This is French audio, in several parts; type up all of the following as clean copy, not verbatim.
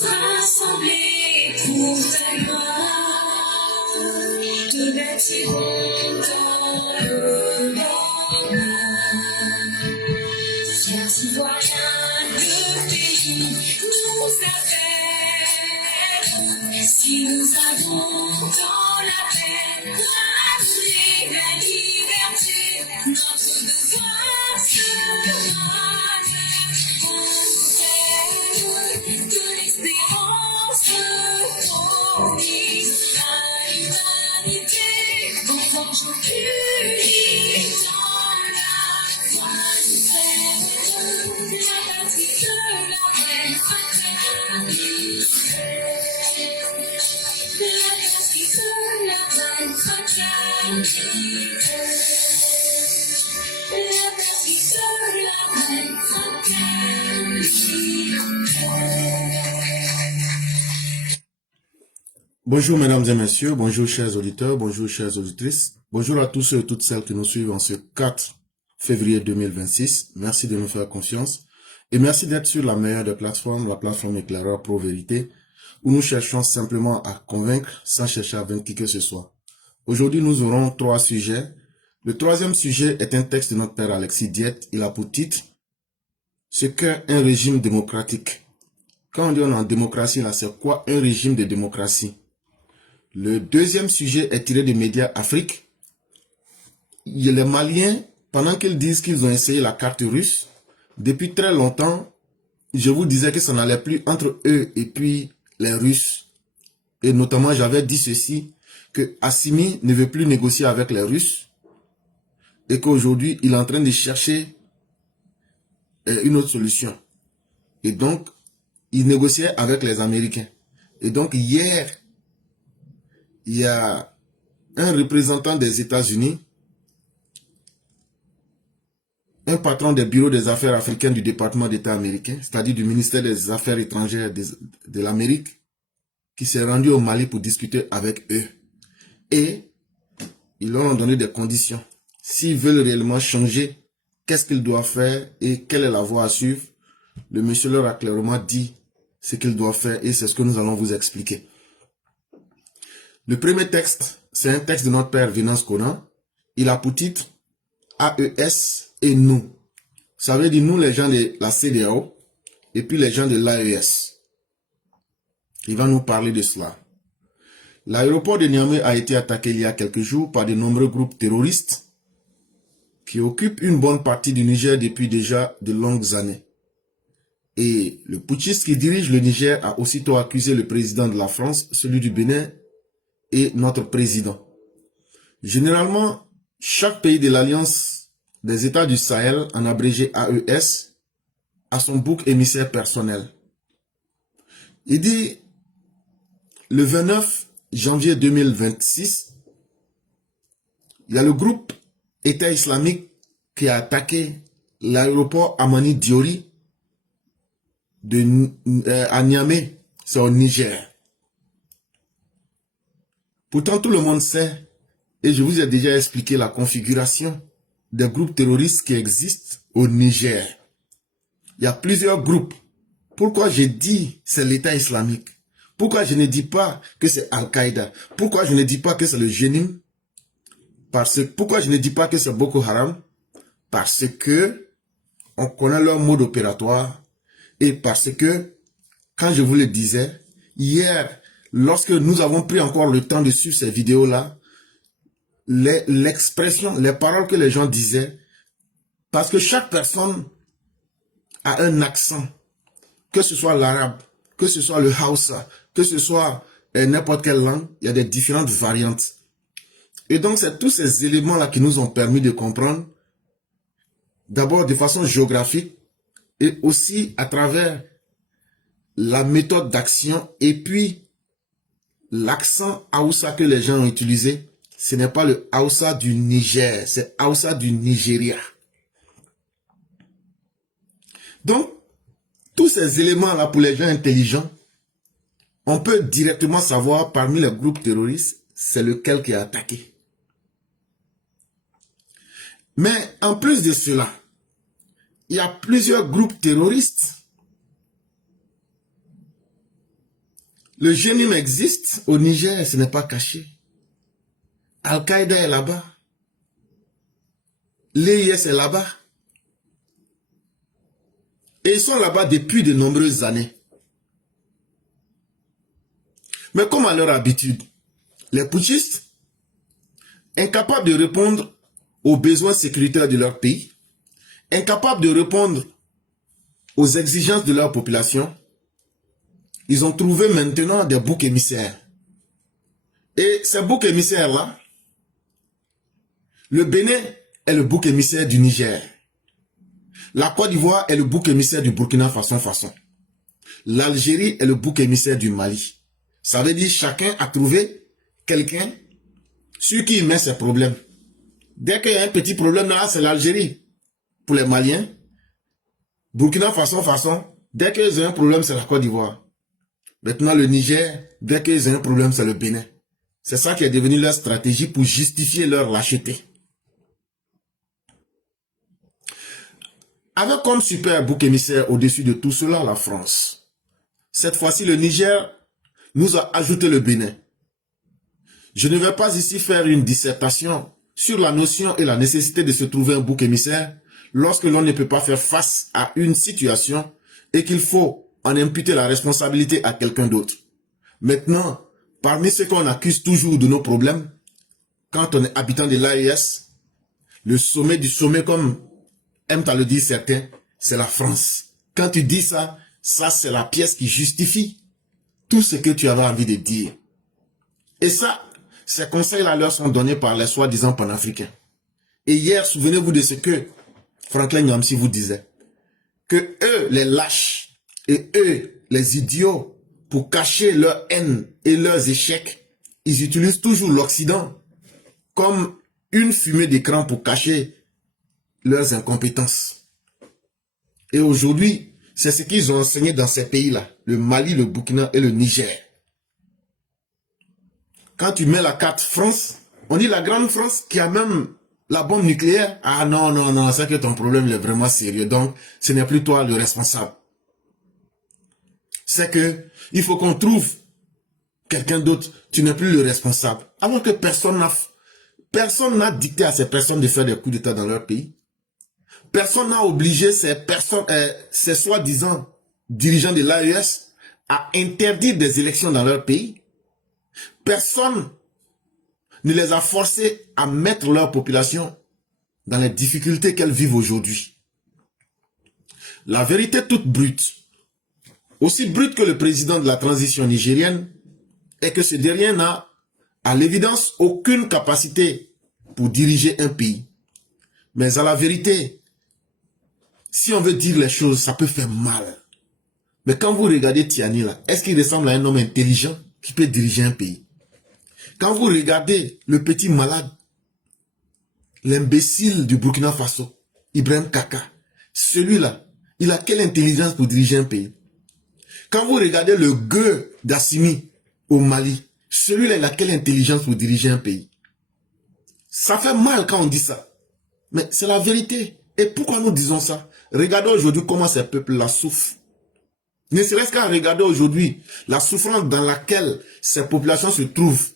rassemblés pour ta gloire, te bâtirons dans le bonheur. Tiens, citoyens de pays, nous appelle. Si nous avons dans la paix, l'harmonie, la liberté, notre devoir sera de l'espérance promise à l'humanité, enfants unis dans la foi nouvelle, la patrie de la reine fraternité, la patrie de la reine fraternité, la patrie de la reine fraternité. Bonjour mesdames et messieurs, bonjour chers auditeurs, bonjour chères auditrices, bonjour à tous ceux et toutes celles qui nous suivent en ce 4 février 2026. Merci de nous faire confiance et merci d'être sur la meilleure des plateformes, la plateforme éclaireur Pro Vérité, où nous cherchons simplement à convaincre sans chercher à vaincre qui que ce soit. Aujourd'hui, nous aurons 3 sujets. Le troisième sujet est un texte de notre père Alexis Diette. Il a pour titre « Ce qu'est un régime démocratique ». Quand on dit on est en démocratie, là, c'est quoi un régime de démocratie? Le deuxième sujet est tiré des médias Afrique. Les Maliens, pendant qu'ils disent qu'ils ont essayé la carte russe, depuis très longtemps, je vous disais que ça n'allait plus entre eux et puis les Russes. Et notamment, j'avais dit ceci, que Assimi ne veut plus négocier avec les Russes et qu'aujourd'hui, il est en train de chercher une autre solution. Et donc, il négociait avec les Américains. Et donc, hier, il y a un représentant des États-Unis, un patron des bureaux des affaires africaines du département d'État américain, c'est-à-dire du ministère des Affaires étrangères de l'Amérique, qui s'est rendu au Mali pour discuter avec eux. Et ils leur ont donné des conditions. S'ils veulent réellement changer, qu'est-ce qu'ils doivent faire et quelle est la voie à suivre? Le monsieur leur a clairement dit ce qu'ils doivent faire et c'est ce que nous allons vous expliquer. Le premier texte, c'est un texte de notre père Venance Conan. Il a pour titre AES et nous. Ça veut dire nous les gens de la CEDEAO et puis les gens de l'AES. Il va nous parler de cela. L'aéroport de Niamey a été attaqué il y a quelques jours par de nombreux groupes terroristes qui occupent une bonne partie du Niger depuis déjà de longues années. Et le putschiste qui dirige le Niger a aussitôt accusé le président de la France, celui du Bénin et notre président. Généralement, chaque pays de l'Alliance des États du Sahel, en abrégé AES, a son bouc émissaire personnel. Il dit, le 29 janvier 2026, il y a le groupe État islamique qui a attaqué l'aéroport Amani Diori à Niamey, c'est au Niger. Pourtant, tout le monde sait, et je vous ai déjà expliqué la configuration des groupes terroristes qui existent au Niger. Il y a plusieurs groupes. Pourquoi je dis c'est l'État islamique? Pourquoi je ne dis pas que c'est Al-Qaïda? Pourquoi je ne dis pas que c'est le Jénim? Pourquoi je ne dis pas que c'est Boko Haram? Parce que on connaît leur mode opératoire et parce que, quand je vous le disais, hier, lorsque nous avons pris encore le temps de suivre ces vidéos-là, l'expression, les paroles que les gens disaient, parce que chaque personne a un accent, que ce soit l'arabe, que ce soit le Hausa, que ce soit n'importe quelle langue, il y a des différentes variantes. Et donc, c'est tous ces éléments-là qui nous ont permis de comprendre, d'abord de façon géographique, et aussi à travers la méthode d'action, et puis l'accent Hausa que les gens ont utilisé, ce n'est pas le Hausa du Niger, c'est Hausa du Nigeria. Donc, tous ces éléments-là pour les gens intelligents, on peut directement savoir parmi les groupes terroristes, c'est lequel qui est attaqué. Mais en plus de cela, il y a plusieurs groupes terroristes Le GNIM existe au Niger, ce n'est pas caché. Al-Qaïda est là-bas. L'EIS est là-bas. Et ils sont là-bas depuis de nombreuses années. Mais comme à leur habitude, les putschistes, incapables de répondre aux besoins sécuritaires de leur pays, incapables de répondre aux exigences de leur population, ils ont trouvé maintenant des boucs émissaires. Et ces boucs émissaires-là, le Bénin est le bouc émissaire du Niger. La Côte d'Ivoire est le bouc émissaire du Burkina Faso. L'Algérie est le bouc émissaire du Mali. Ça veut dire chacun a trouvé quelqu'un sur qui il met ses problèmes. Dès qu'il y a un petit problème là, c'est l'Algérie. Pour les Maliens, Burkina Faso, dès qu'ils ont un problème, c'est la Côte d'Ivoire. Maintenant, le Niger, dès qu'ils ont un problème, c'est le Bénin. C'est ça qui est devenu leur stratégie pour justifier leur lâcheté. Avec comme super bouc émissaire au-dessus de tout cela, la France. Cette fois-ci, le Niger nous a ajouté le Bénin. Je ne vais pas ici faire une dissertation sur la notion et la nécessité de se trouver un bouc émissaire lorsque l'on ne peut pas faire face à une situation et qu'il faut en imputer la responsabilité à quelqu'un d'autre. Maintenant, parmi ceux qu'on accuse toujours de nos problèmes, quand on est habitant de l'AES, le sommet du sommet, comme aiment à le dire certains, c'est la France. Quand tu dis ça, ça c'est la pièce qui justifie tout ce que tu avais envie de dire. Et ça, ces conseils-là leur sont donnés par les soi-disant panafricains. Et hier, souvenez-vous de ce que Franklin Nyamsi vous disait. Que eux, les lâches, et eux, les idiots, pour cacher leur haine et leurs échecs, ils utilisent toujours l'Occident comme une fumée d'écran pour cacher leurs incompétences. Et aujourd'hui, c'est ce qu'ils ont enseigné dans ces pays-là, le Mali, le Burkina et le Niger. Quand tu mets la carte France, on dit la grande France qui a même la bombe nucléaire. Ah non, c'est que ton problème est vraiment sérieux. Donc, ce n'est plus toi le responsable. C'est que il faut qu'on trouve quelqu'un d'autre. Tu n'es plus le responsable. Alors que personne n'a dicté à ces personnes de faire des coups d'État dans leur pays. Personne n'a obligé ces soi-disant dirigeants de l'AES à interdire des élections dans leur pays. Personne ne les a forcés à mettre leur population dans les difficultés qu'elles vivent aujourd'hui. La vérité toute brute, aussi brute que le président de la transition nigérienne, est que ce dernier n'a, à l'évidence, aucune capacité pour diriger un pays. Mais à la vérité, si on veut dire les choses, ça peut faire mal. Mais quand vous regardez Tiani là, est-ce qu'il ressemble à un homme intelligent qui peut diriger un pays? Quand vous regardez le petit malade, l'imbécile du Burkina Faso, Ibrahim Kaka, celui-là, il a quelle intelligence pour diriger un pays? Quand vous regardez le gueux d'Assimi au Mali, celui-là, il a quelle intelligence pour diriger un pays? Ça fait mal quand on dit ça. Mais c'est la vérité. Et pourquoi nous disons ça? Regardez aujourd'hui comment ces peuples-là souffrent. Ne serait-ce qu'à regarder aujourd'hui la souffrance dans laquelle ces populations se trouvent.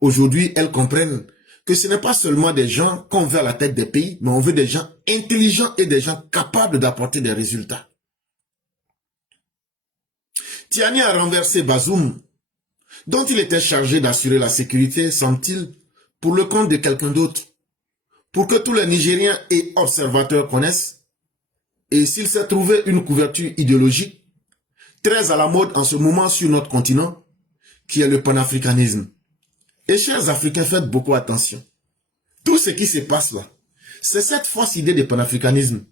Aujourd'hui, elles comprennent que ce n'est pas seulement des gens qu'on veut à la tête des pays, mais on veut des gens intelligents et des gens capables d'apporter des résultats. Tiani a renversé Bazoum, dont il était chargé d'assurer la sécurité, semble-t-il, pour le compte de quelqu'un d'autre, pour que tous les Nigériens et observateurs connaissent, et s'il s'est trouvé une couverture idéologique, très à la mode en ce moment sur notre continent, qui est le panafricanisme. Et chers Africains, faites beaucoup attention. Tout ce qui se passe là, c'est cette fausse idée de panafricanisme.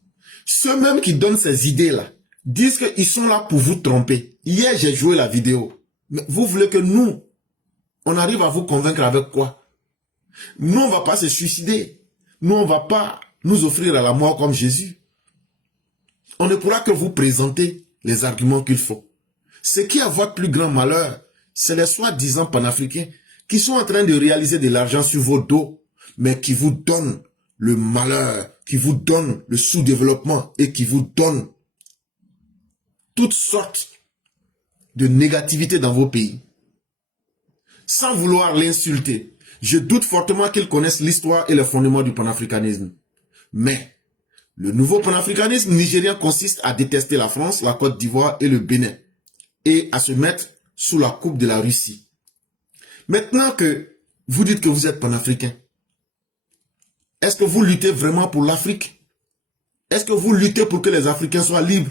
Ceux-mêmes qui donnent ces idées-là, disent qu'ils sont là pour vous tromper. Hier, j'ai joué la vidéo. Mais vous voulez que nous, on arrive à vous convaincre avec quoi? Nous, on ne va pas se suicider. Nous, on ne va pas nous offrir à la mort comme Jésus. On ne pourra que vous présenter les arguments qu'il faut. Ce qui est votre plus grand malheur, c'est les soi-disant panafricains qui sont en train de réaliser de l'argent sur vos dos, mais qui vous donnent le malheur, qui vous donnent le sous-développement et qui vous donnent toutes sortes de négativité dans vos pays. sans vouloir l'insulter, je doute fortement qu'ils connaissent l'histoire et les fondements du panafricanisme. Mais le nouveau panafricanisme nigérien consiste à détester la France, la Côte d'Ivoire et le Bénin et à se mettre sous la coupe de la Russie. Maintenant que vous dites que vous êtes panafricain, est-ce que vous luttez vraiment pour l'Afrique? Est-ce que vous luttez pour que les Africains soient libres?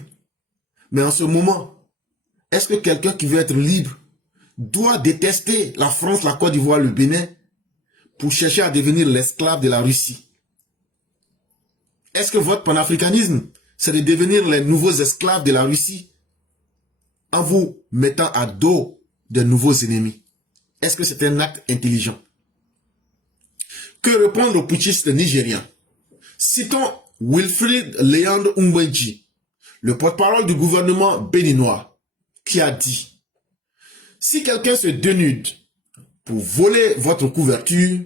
Mais en ce moment, est-ce que quelqu'un qui veut être libre doit détester la France, la Côte d'Ivoire, le Bénin pour chercher à devenir l'esclave de la Russie? Est-ce que votre panafricanisme, c'est de devenir les nouveaux esclaves de la Russie en vous mettant à dos de nouveaux ennemis? Est-ce que c'est un acte intelligent? Que répondre aux putschistes nigériens? Citons Wilfrid Léand Umbweji, le porte-parole du gouvernement béninois, qui a dit: si quelqu'un se dénude pour voler votre couverture,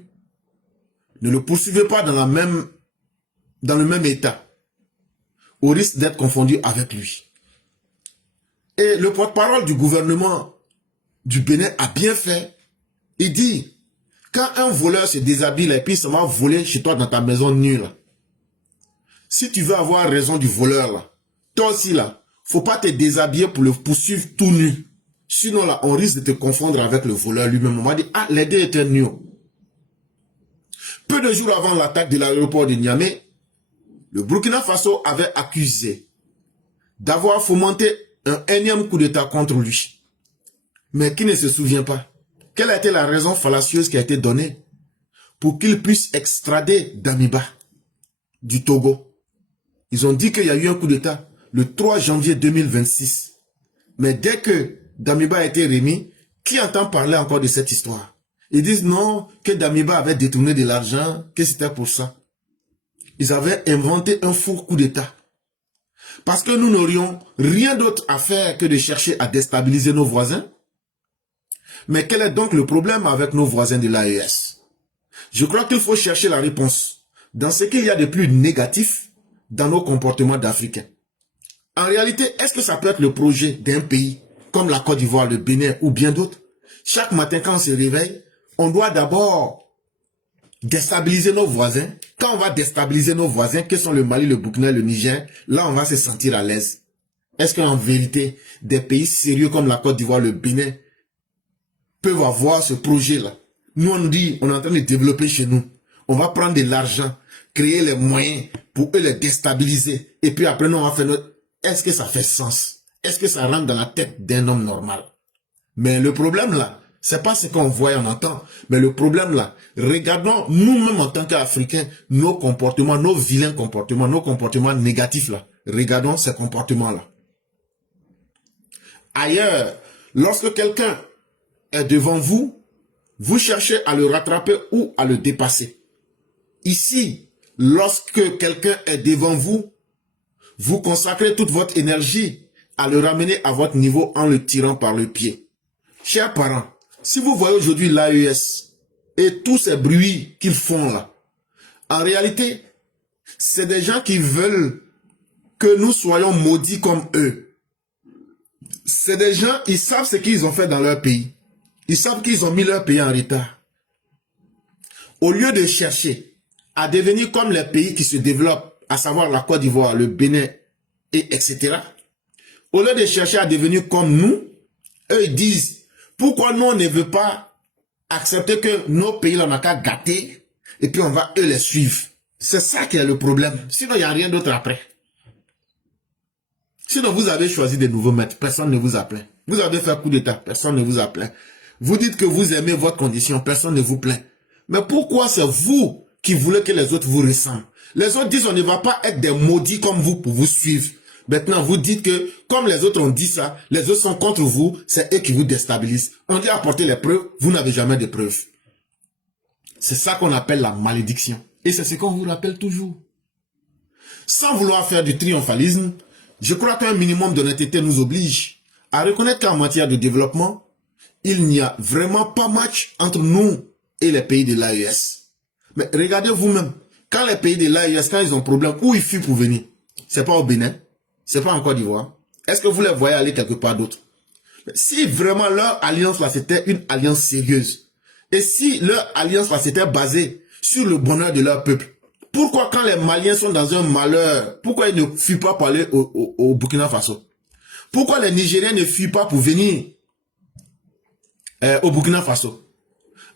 ne le poursuivez pas dans le même état, au risque d'être confondu avec lui. Et le porte-parole du gouvernement du Bénin a bien fait. Il dit, quand un voleur se déshabille et puis ça va voler chez toi dans ta maison nue là, si tu veux avoir raison du voleur là, toi aussi là, faut pas te déshabiller pour le poursuivre tout nu. Sinon là, on risque de te confondre avec le voleur lui-même. On va dire, ah, les deux étaient nus. Peu de jours avant l'attaque de l'aéroport de Niamey, le Burkina Faso avait accusé d'avoir fomenté un énième coup d'État contre lui. Mais qui ne se souvient pas? Quelle a été la raison fallacieuse qui a été donnée pour qu'il puisse extrader Damiba du Togo? Ils ont dit qu'il y a eu un coup d'État le 3 janvier 2026. Mais dès que Damiba a été remis, qui entend parler encore de cette histoire? Ils disent non, que Damiba avait détourné de l'argent, que c'était pour ça. Ils avaient inventé un faux coup d'État. Parce que nous n'aurions rien d'autre à faire que de chercher à déstabiliser nos voisins. Mais quel est donc le problème avec nos voisins de l'AES? Je crois qu'il faut chercher la réponse dans ce qu'il y a de plus négatif dans nos comportements d'Africains. En réalité, est-ce que ça peut être le projet d'un pays comme la Côte d'Ivoire, le Bénin ou bien d'autres? Chaque matin quand on se réveille, on doit d'abord déstabiliser nos voisins. Quand on va déstabiliser nos voisins, que sont le Mali, le Burkina, le Niger, là on va se sentir à l'aise. Est-ce qu'en vérité, des pays sérieux comme la Côte d'Ivoire, le Bénin, peuvent avoir ce projet-là? Nous on dit, on est en train de développer chez nous. On va prendre de l'argent, créer les moyens pour eux les déstabiliser. Et puis après, nous on va faire notre... Est-ce que ça fait sens? Est-ce que ça rentre dans la tête d'un homme normal? Mais le problème là, c'est pas ce qu'on voit et on entend. Mais le problème là, regardons nous-mêmes en tant qu'Africains, nos comportements, nos vilains comportements, nos comportements négatifs là. Regardons ces comportements-là. Ailleurs, lorsque quelqu'un est devant vous, vous cherchez à le rattraper ou à le dépasser. Ici, lorsque quelqu'un est devant vous, vous consacrez toute votre énergie à le ramener à votre niveau en le tirant par le pied. Chers parents, si vous voyez aujourd'hui l'AES et tous ces bruits qu'ils font là, en réalité, c'est des gens qui veulent que nous soyons maudits comme eux. C'est des gens, ils savent ce qu'ils ont fait dans leur pays. Ils savent qu'ils ont mis leur pays en retard. Au lieu de chercher à devenir comme les pays qui se développent, à savoir la Côte d'Ivoire, le Bénin, etc. Au lieu de chercher à devenir comme nous, eux ils disent, pourquoi nous on ne veut pas accepter que nos pays là on n'a qu'à gâter et puis on va eux les suivre. C'est ça qui est le problème. Sinon il n'y a rien d'autre après. Sinon vous avez choisi de nouveaux maîtres, personne ne vous a plaint. Vous avez fait coup d'état, personne ne vous a plaint. Vous dites que vous aimez votre condition, personne ne vous plaint. Mais pourquoi c'est vous qui voulez que les autres vous ressemblent? Les autres disent on ne va pas être des maudits comme vous pour vous suivre. Maintenant, vous dites que, comme les autres ont dit ça, les autres sont contre vous, c'est eux qui vous déstabilisent. On dit apporter les preuves, vous n'avez jamais de preuves. C'est ça qu'on appelle la malédiction. Et c'est ce qu'on vous rappelle toujours. Sans vouloir faire du triomphalisme, je crois qu'un minimum d'honnêteté nous oblige à reconnaître qu'en matière de développement, il n'y a vraiment pas match entre nous et les pays de l'AES. Mais regardez vous-même, quand les pays de l'AES, quand ils ont problème, où ils fuient pour venir? C'est pas au Bénin, c'est pas en Côte d'Ivoire. Est-ce que vous les voyez aller quelque part d'autre? Si vraiment leur alliance là, c'était une alliance sérieuse, Et si leur alliance là s'était basée sur le bonheur de leur peuple, pourquoi quand les Maliens sont dans un malheur, pourquoi ils ne fuient pas pour aller au Burkina Faso? Pourquoi les Nigériens ne fuient pas pour venir au Burkina Faso?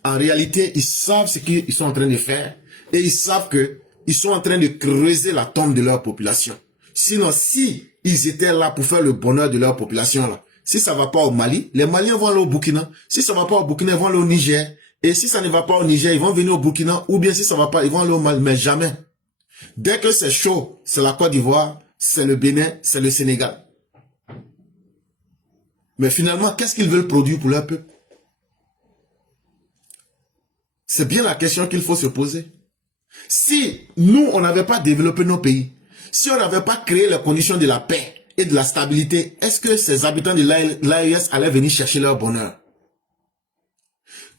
En réalité, ils savent ce qu'ils sont en train de faire et ils savent qu'ils sont en train de creuser la tombe de leur population. Sinon, si ils étaient là pour faire le bonheur de leur population, là, si ça ne va pas au Mali, les Maliens vont aller au Burkina. Si ça ne va pas au Burkina, ils vont aller au Niger. Et si ça ne va pas au Niger, ils vont venir au Burkina. Ou bien si ça ne va pas, ils vont aller au Mali. Mais jamais. Dès que c'est chaud, c'est la Côte d'Ivoire, c'est le Bénin, c'est le Sénégal. Mais finalement, qu'est-ce qu'ils veulent produire pour leur peuple? C'est bien la question qu'il faut se poser. Si nous, on n'avait pas développé nos pays, si on n'avait pas créé les conditions de la paix et de la stabilité, est-ce que ces habitants de l'AES allaient venir chercher leur bonheur?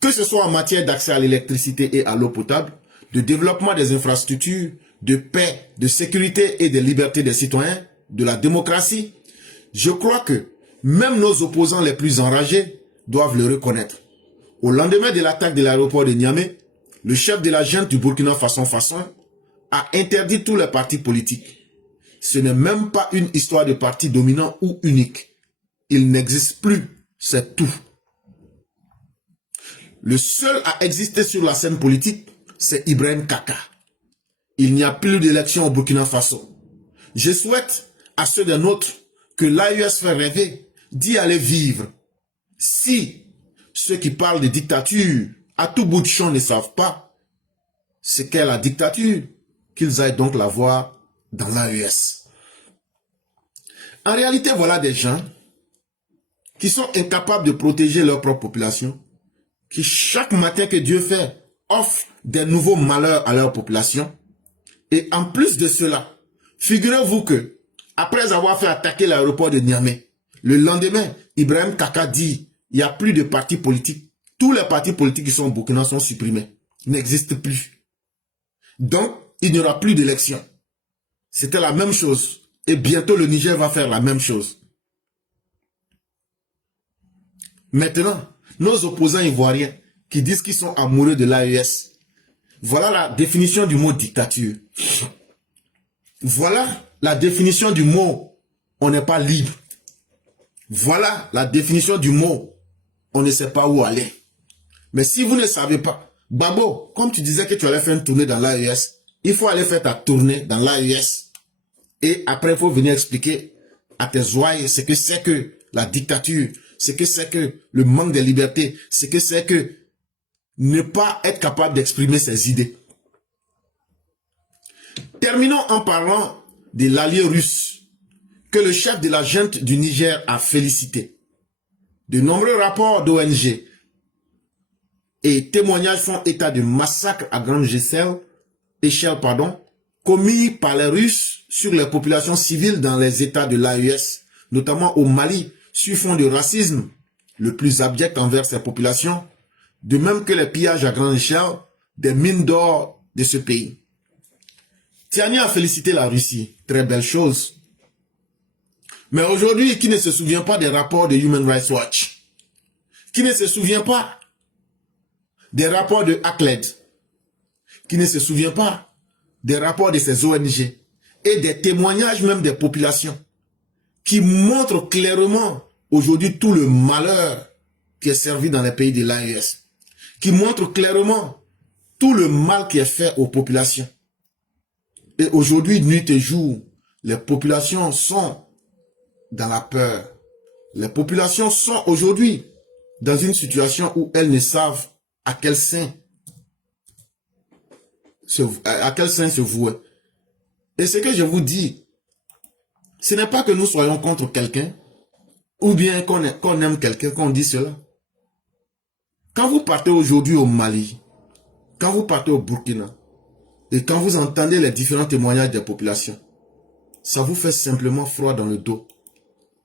Que ce soit en matière d'accès à l'électricité et à l'eau potable, de développement des infrastructures, de paix, de sécurité et de liberté des citoyens, de la démocratie, je crois que même nos opposants les plus enragés doivent le reconnaître. Au lendemain de l'attaque de l'aéroport de Niamey, le chef de la junte du Burkina Faso a interdit tous les partis politiques. Ce n'est même pas une histoire de parti dominant ou unique. Il n'existe plus, c'est tout. Le seul à exister sur la scène politique, c'est Ibrahim Kaka. Il n'y a plus d'élection au Burkina Faso. Je souhaite à ceux des nôtres que l'AES fait rêver d'y aller vivre. Si ceux qui parlent de dictature à tout bout de champ ne savent pas ce qu'est la dictature, qu'ils aillent donc la voir dans l'AES. En réalité, voilà des gens qui sont incapables de protéger leur propre population, qui chaque matin que Dieu fait offrent des nouveaux malheurs à leur population. Et en plus de cela, figurez-vous que après avoir fait attaquer l'aéroport de Niamey, le lendemain, Ibrahim Kaka dit il n'y a plus de partis politiques. Tous les partis politiques qui sont au Burkina sont supprimés. Ils n'existent plus. Donc, il n'y aura plus d'élection. C'était la même chose. Et bientôt, le Niger va faire la même chose. Maintenant, nos opposants ivoiriens qui disent qu'ils sont amoureux de l'AES, voilà la définition du mot dictature. Voilà la définition du mot on n'est pas libre. Voilà la définition du mot on ne sait pas où aller. Mais si vous ne savez pas, Babo, comme tu disais que tu allais faire une tournée dans l'AES, il faut aller faire ta tournée dans l'AES. Et après, il faut venir expliquer à tes ouailles ce que c'est que la dictature, ce que c'est que le manque de liberté, ce que c'est que ne pas être capable d'exprimer ses idées. Terminons en parlant de l'allié russe que le chef de la junte du Niger a félicité. De nombreux rapports d'ONG et témoignages font état de massacres à grande échelle, commis par les Russes sur les populations civiles dans les États de l'AES, notamment au Mali, sur fond de racisme, le plus abject envers ces populations, de même que les pillages à grande échelle des mines d'or de ce pays. Tiani a félicité la Russie, très belle chose. Mais aujourd'hui, qui ne se souvient pas des rapports de Human Rights Watch? Qui ne se souvient pas des rapports de ACLED? Qui ne se souvient pas des rapports de ces ONG et des témoignages même des populations qui montrent clairement aujourd'hui tout le malheur qui est servi dans les pays de l'AES, qui montrent clairement tout le mal qui est fait aux populations. Et aujourd'hui, nuit et jour, les populations sont dans la peur. Les populations sont aujourd'hui dans une situation où elles ne savent à quel sein se vouer. Et ce que je vous dis, ce n'est pas que nous soyons contre quelqu'un, ou bien qu'on aime quelqu'un, qu'on dit cela. Quand vous partez aujourd'hui au Mali, quand vous partez au Burkina, et quand vous entendez les différents témoignages des populations, ça vous fait simplement froid dans le dos.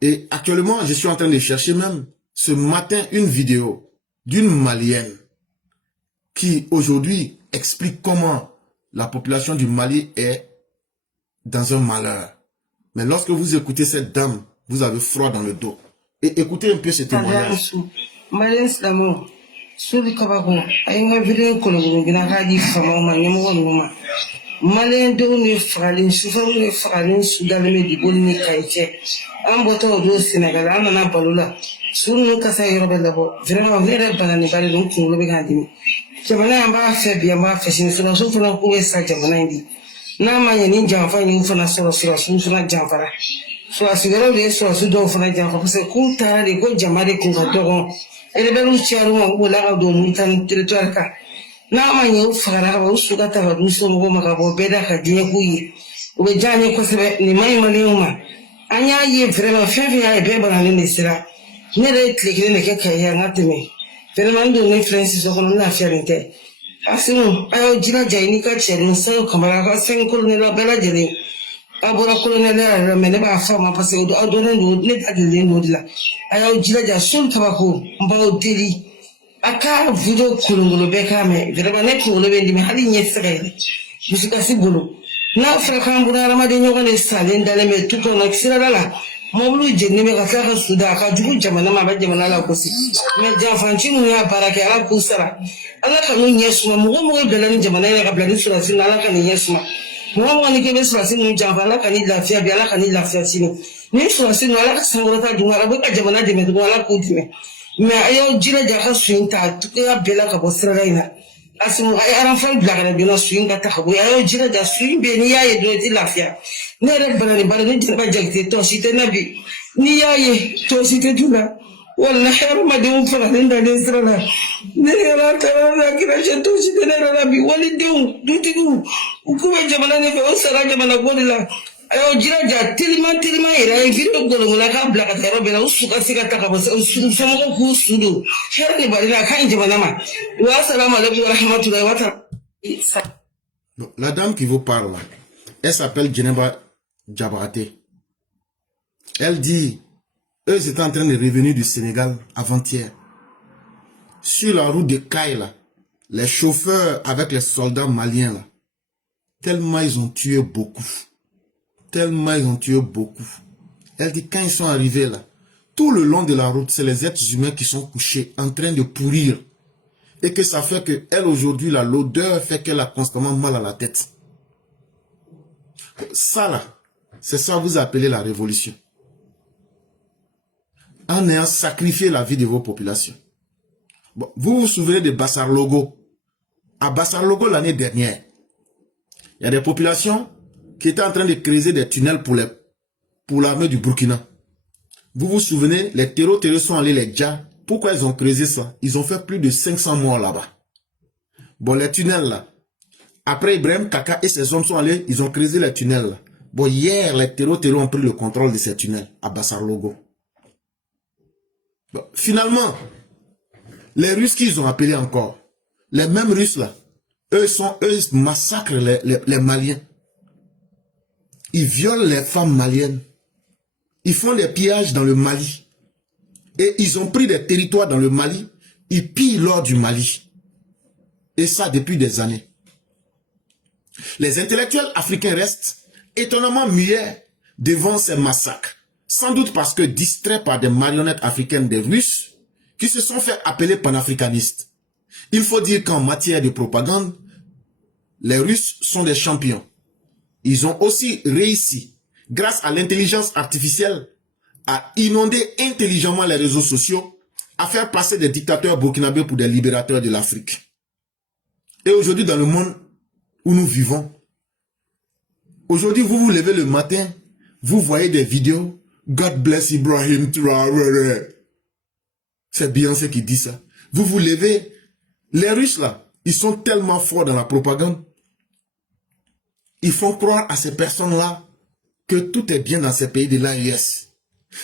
Et actuellement, je suis en train de chercher même ce matin une vidéo d'une Malienne qui aujourd'hui explique comment la population du Mali est dans un malheur. Mais lorsque vous écoutez cette dame, vous avez froid dans le dos. Et écoutez un peu ce témoignage. Maliens d'amour, Suri kabako, ay nga video kolongo gina kadi fama ma nyamo ma. Malen do ni falin sufaru ni falin sudalme di bonni kaiche. Am boto do Senegal amana balula. Suru kasa yorobe labo. Vraiment vere banani bari dum kungo be gandimi. Jamana amba fe bi amba fe sin sura so funa ko esa jamana indi. Na manya ni jamfa ni funa sura sun funa jamfara. So asigaro de so su do funa jamfa parce que ku tara de ko jamare ku ga dogon. Ele be lu chiaru ma ko la ga do mu tan territoire ka. Na manya u fara ba u su ga ta ba du so mo ma ga bo be da ka diye ku yi. U be jani ko sebe ni mai maliuma. Anya ye vraiment fe ya be banani ni sira. Ne re tlekile ne ke kaya ngateme. Vraiment do ne Francis so kono na fiarinte. Asimu ayo jina jaini ka chelu so kamara ka sen kolonel bela jere. Abora kolonel la mene ba fama parce que do ne do ne ta de le la. Ayo jina ja sul tabako mbawo deli. Aka video kolongolo be kame. Vraiment ne kolonel be ndimi hali nyesere. Musika sibolo. Na fraka mbura ramade nyoga ne salen dale me tuko na kisira la. Mobulu jenni me ka ka suda ka jugu jamana ma ba jamana la kosi me jafanci mu ya barake ala kusara ala ka nu nyesuma mu mo bela ni jamana ya ka bela ni sura sin ala ka ni nyesuma mo ni ke be sura sin mu jafa ala ka ni lafiya bi ala ka ni lafiya sin ni sura sin ala ka sangura ta dunga ala ka jamana de me ala ku time me ayo jira ja ka suinta to ya bela ka bosira raina asimu ay aran fa blaga bi no suinga ta ko ayo jira ja suin be ni ya ye do ti lafiya ne re bala ni bala ni jaba jagte to site nabi ni yaye to site tula wallahi arma de un fara nda de srala ne ra ta na kira je to site ne rabi wali de un dutigu ku ba jabala ne o sara jabala golila ayo jira ja tilima ira video golo mala ka blaka ta robe na usuka sika ta ka bo su sama ko ku sudu her ni bala ka jabala ma wa assalamu alaikum wa rahmatullahi wa barakatuh. La dame qui vous parle, elle s'appelle Djeneba Diabaté. Elle dit, eux étaient en train de revenir du Sénégal avant-hier. Sur la route de Kaila, les chauffeurs avec les soldats maliens, là, tellement ils ont tué beaucoup. Tellement ils ont tué beaucoup. Elle dit, quand ils sont arrivés là, tout le long de la route, c'est les êtres humains qui sont couchés, en train de pourrir. Et que ça fait que elle aujourd'hui, là, l'odeur fait qu'elle a constamment mal à la tête. Ça là, c'est ça que vous appelez la révolution. En ayant sacrifié la vie de vos populations. Bon, vous vous souvenez de Bassar Logo. À Bassar Logo l'année dernière, il y a des populations qui étaient en train de creuser des tunnels pour l'armée du Burkina. Vous vous souvenez, les terroristes sont allés les Dja. Pourquoi ils ont creusé ça? Ils ont fait plus de 500 morts là-bas. Bon, les tunnels là. Après Ibrahim Kaka et ses hommes sont allés, ils ont creusé les tunnels là. Bon, hier, les terroristes ont pris le contrôle de ces tunnels à Bassar Logo. Bon, finalement, les Russes qu'ils ont appelés encore, les mêmes Russes là, eux massacrent les Maliens. Ils violent les femmes maliennes. Ils font des pillages dans le Mali. Et ils ont pris des territoires dans le Mali. Ils pillent l'or du Mali. Et ça depuis des années. Les intellectuels africains restent étonnamment muets devant ces massacres. Sans doute parce que distraits par des marionnettes africaines des Russes qui se sont fait appeler panafricanistes. Il faut dire qu'en matière de propagande, les Russes sont des champions. Ils ont aussi réussi, grâce à l'intelligence artificielle, à inonder intelligemment les réseaux sociaux, à faire passer des dictateurs burkinabés pour des libérateurs de l'Afrique. Et aujourd'hui, dans le monde où nous vivons, aujourd'hui, vous vous levez le matin, vous voyez des vidéos, God bless Ibrahim Traoré. C'est Beyoncé qui dit ça. Vous vous levez, les Russes là, ils sont tellement forts dans la propagande, ils font croire à ces personnes-là que tout est bien dans ces pays de l'AES.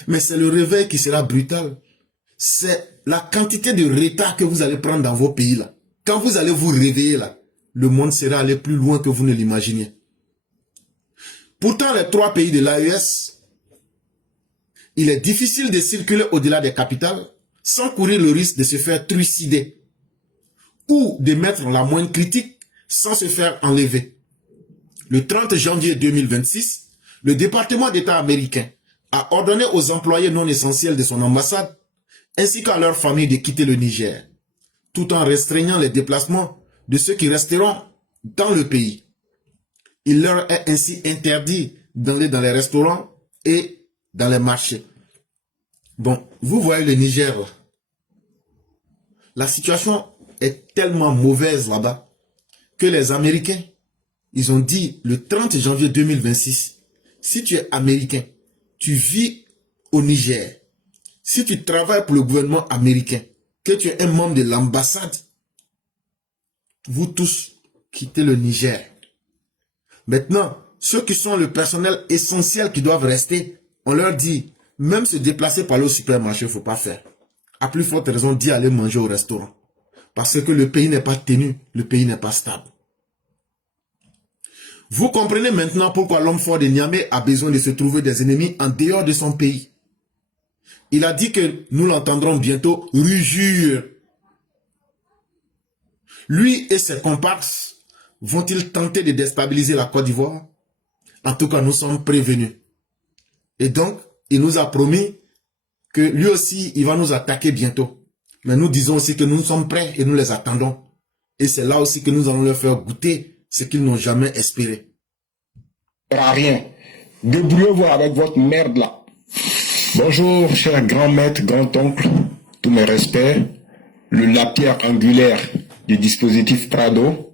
Mais c'est le réveil qui sera brutal. C'est la quantité de retard que vous allez prendre dans vos pays là. Quand vous allez vous réveiller là, le monde sera allé plus loin que vous ne l'imaginez. Pourtant, les 3 pays de l'AES, il est difficile de circuler au-delà des capitales sans courir le risque de se faire trucider ou de mettre la moindre critique sans se faire enlever. Le 30 janvier 2026, le département d'État américain a ordonné aux employés non essentiels de son ambassade ainsi qu'à leurs familles de quitter le Niger. tout en restreignant les déplacements de ceux qui resteront dans le pays. Il leur est ainsi interdit d'aller dans les restaurants et dans les marchés. Bon, vous voyez le Niger là. La situation est tellement mauvaise là-bas que les Américains, ils ont dit le 30 janvier 2026, si tu es américain, tu vis au Niger, si tu travailles pour le gouvernement américain, que tu es un membre de l'ambassade, vous tous quittez le Niger. Maintenant, ceux qui sont le personnel essentiel qui doivent rester, on leur dit, même se déplacer par le supermarché, il ne faut pas faire. À plus forte raison d'y aller manger au restaurant. Parce que le pays n'est pas tenu, le pays n'est pas stable. Vous comprenez maintenant pourquoi l'homme fort de Niamey a besoin de se trouver des ennemis en dehors de son pays. Il a dit que nous l'entendrons bientôt rugir. Lui et ses comparses vont-ils tenter de déstabiliser la Côte d'Ivoire? En tout cas, nous sommes prévenus. Et donc, il nous a promis que lui aussi, il va nous attaquer bientôt. Mais nous disons aussi que nous sommes prêts et nous les attendons. Et c'est là aussi que nous allons leur faire goûter ce qu'ils n'ont jamais espéré. Rien. Débrouillez-vous avec votre merde là. Bonjour, cher grand maître, grand oncle, tous mes respects, la pierre angulaire du dispositif Prado,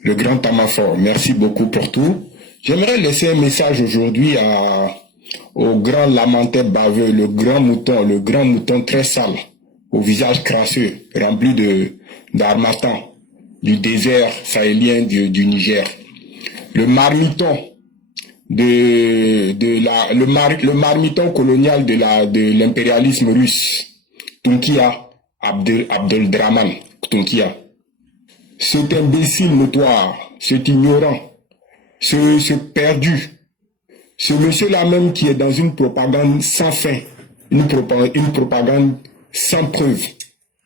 le grand Tamafor. Merci beaucoup pour tout. J'aimerais laisser un message aujourd'hui au grand lamenté baveux, le grand mouton très sale, au visage crasseux, rempli d'harmattan, du désert sahélien du Niger. Le marmiton le marmiton colonial de l'impérialisme russe, Tunkia Abdeldraman Tunkia. Cet imbécile notoire, cet ignorant, ce perdu, ce monsieur-là même qui est dans une propagande sans fin, une propagande sans preuve,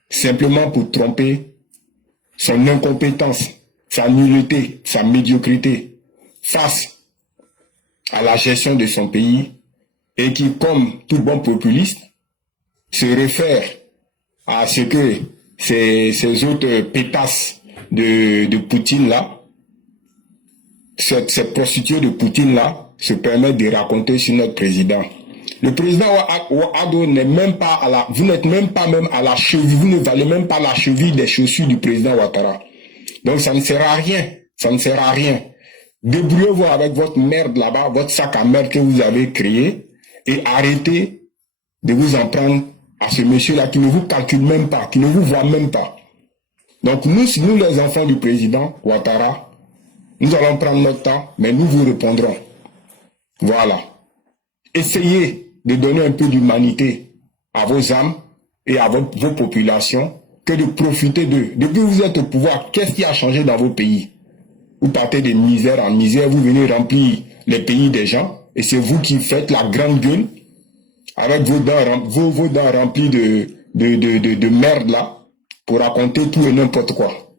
simplement pour tromper son incompétence, sa nullité, sa médiocrité, face à la gestion de son pays, et qui, comme tout bon populiste, se réfère à ce que ces autres pétasses de Poutine là, cette prostituée de Poutine là, se permettent de raconter sur notre président. Le président Ouattara n'est même pas vous n'êtes même pas même à la cheville, vous ne valez même pas la cheville des chaussures du président Ouattara. Donc ça ne sert à rien, ça ne sert à rien. Débrouillez-vous avec votre merde là-bas, votre sac à merde que vous avez créé, et arrêtez de vous en prendre à ce monsieur-là qui ne vous calcule même pas, qui ne vous voit même pas. Donc nous les enfants du président Ouattara, nous allons prendre notre temps, mais nous vous répondrons. Voilà. Essayez de donner un peu d'humanité à vos âmes et à vos populations, que de profiter d'eux. Depuis que vous êtes au pouvoir, qu'est-ce qui a changé dans vos pays? Vous partez de misère en misère, vous venez remplir les pays des gens, et c'est vous qui faites la grande gueule, avec vos dents remplies de merde là, pour raconter tout et n'importe quoi.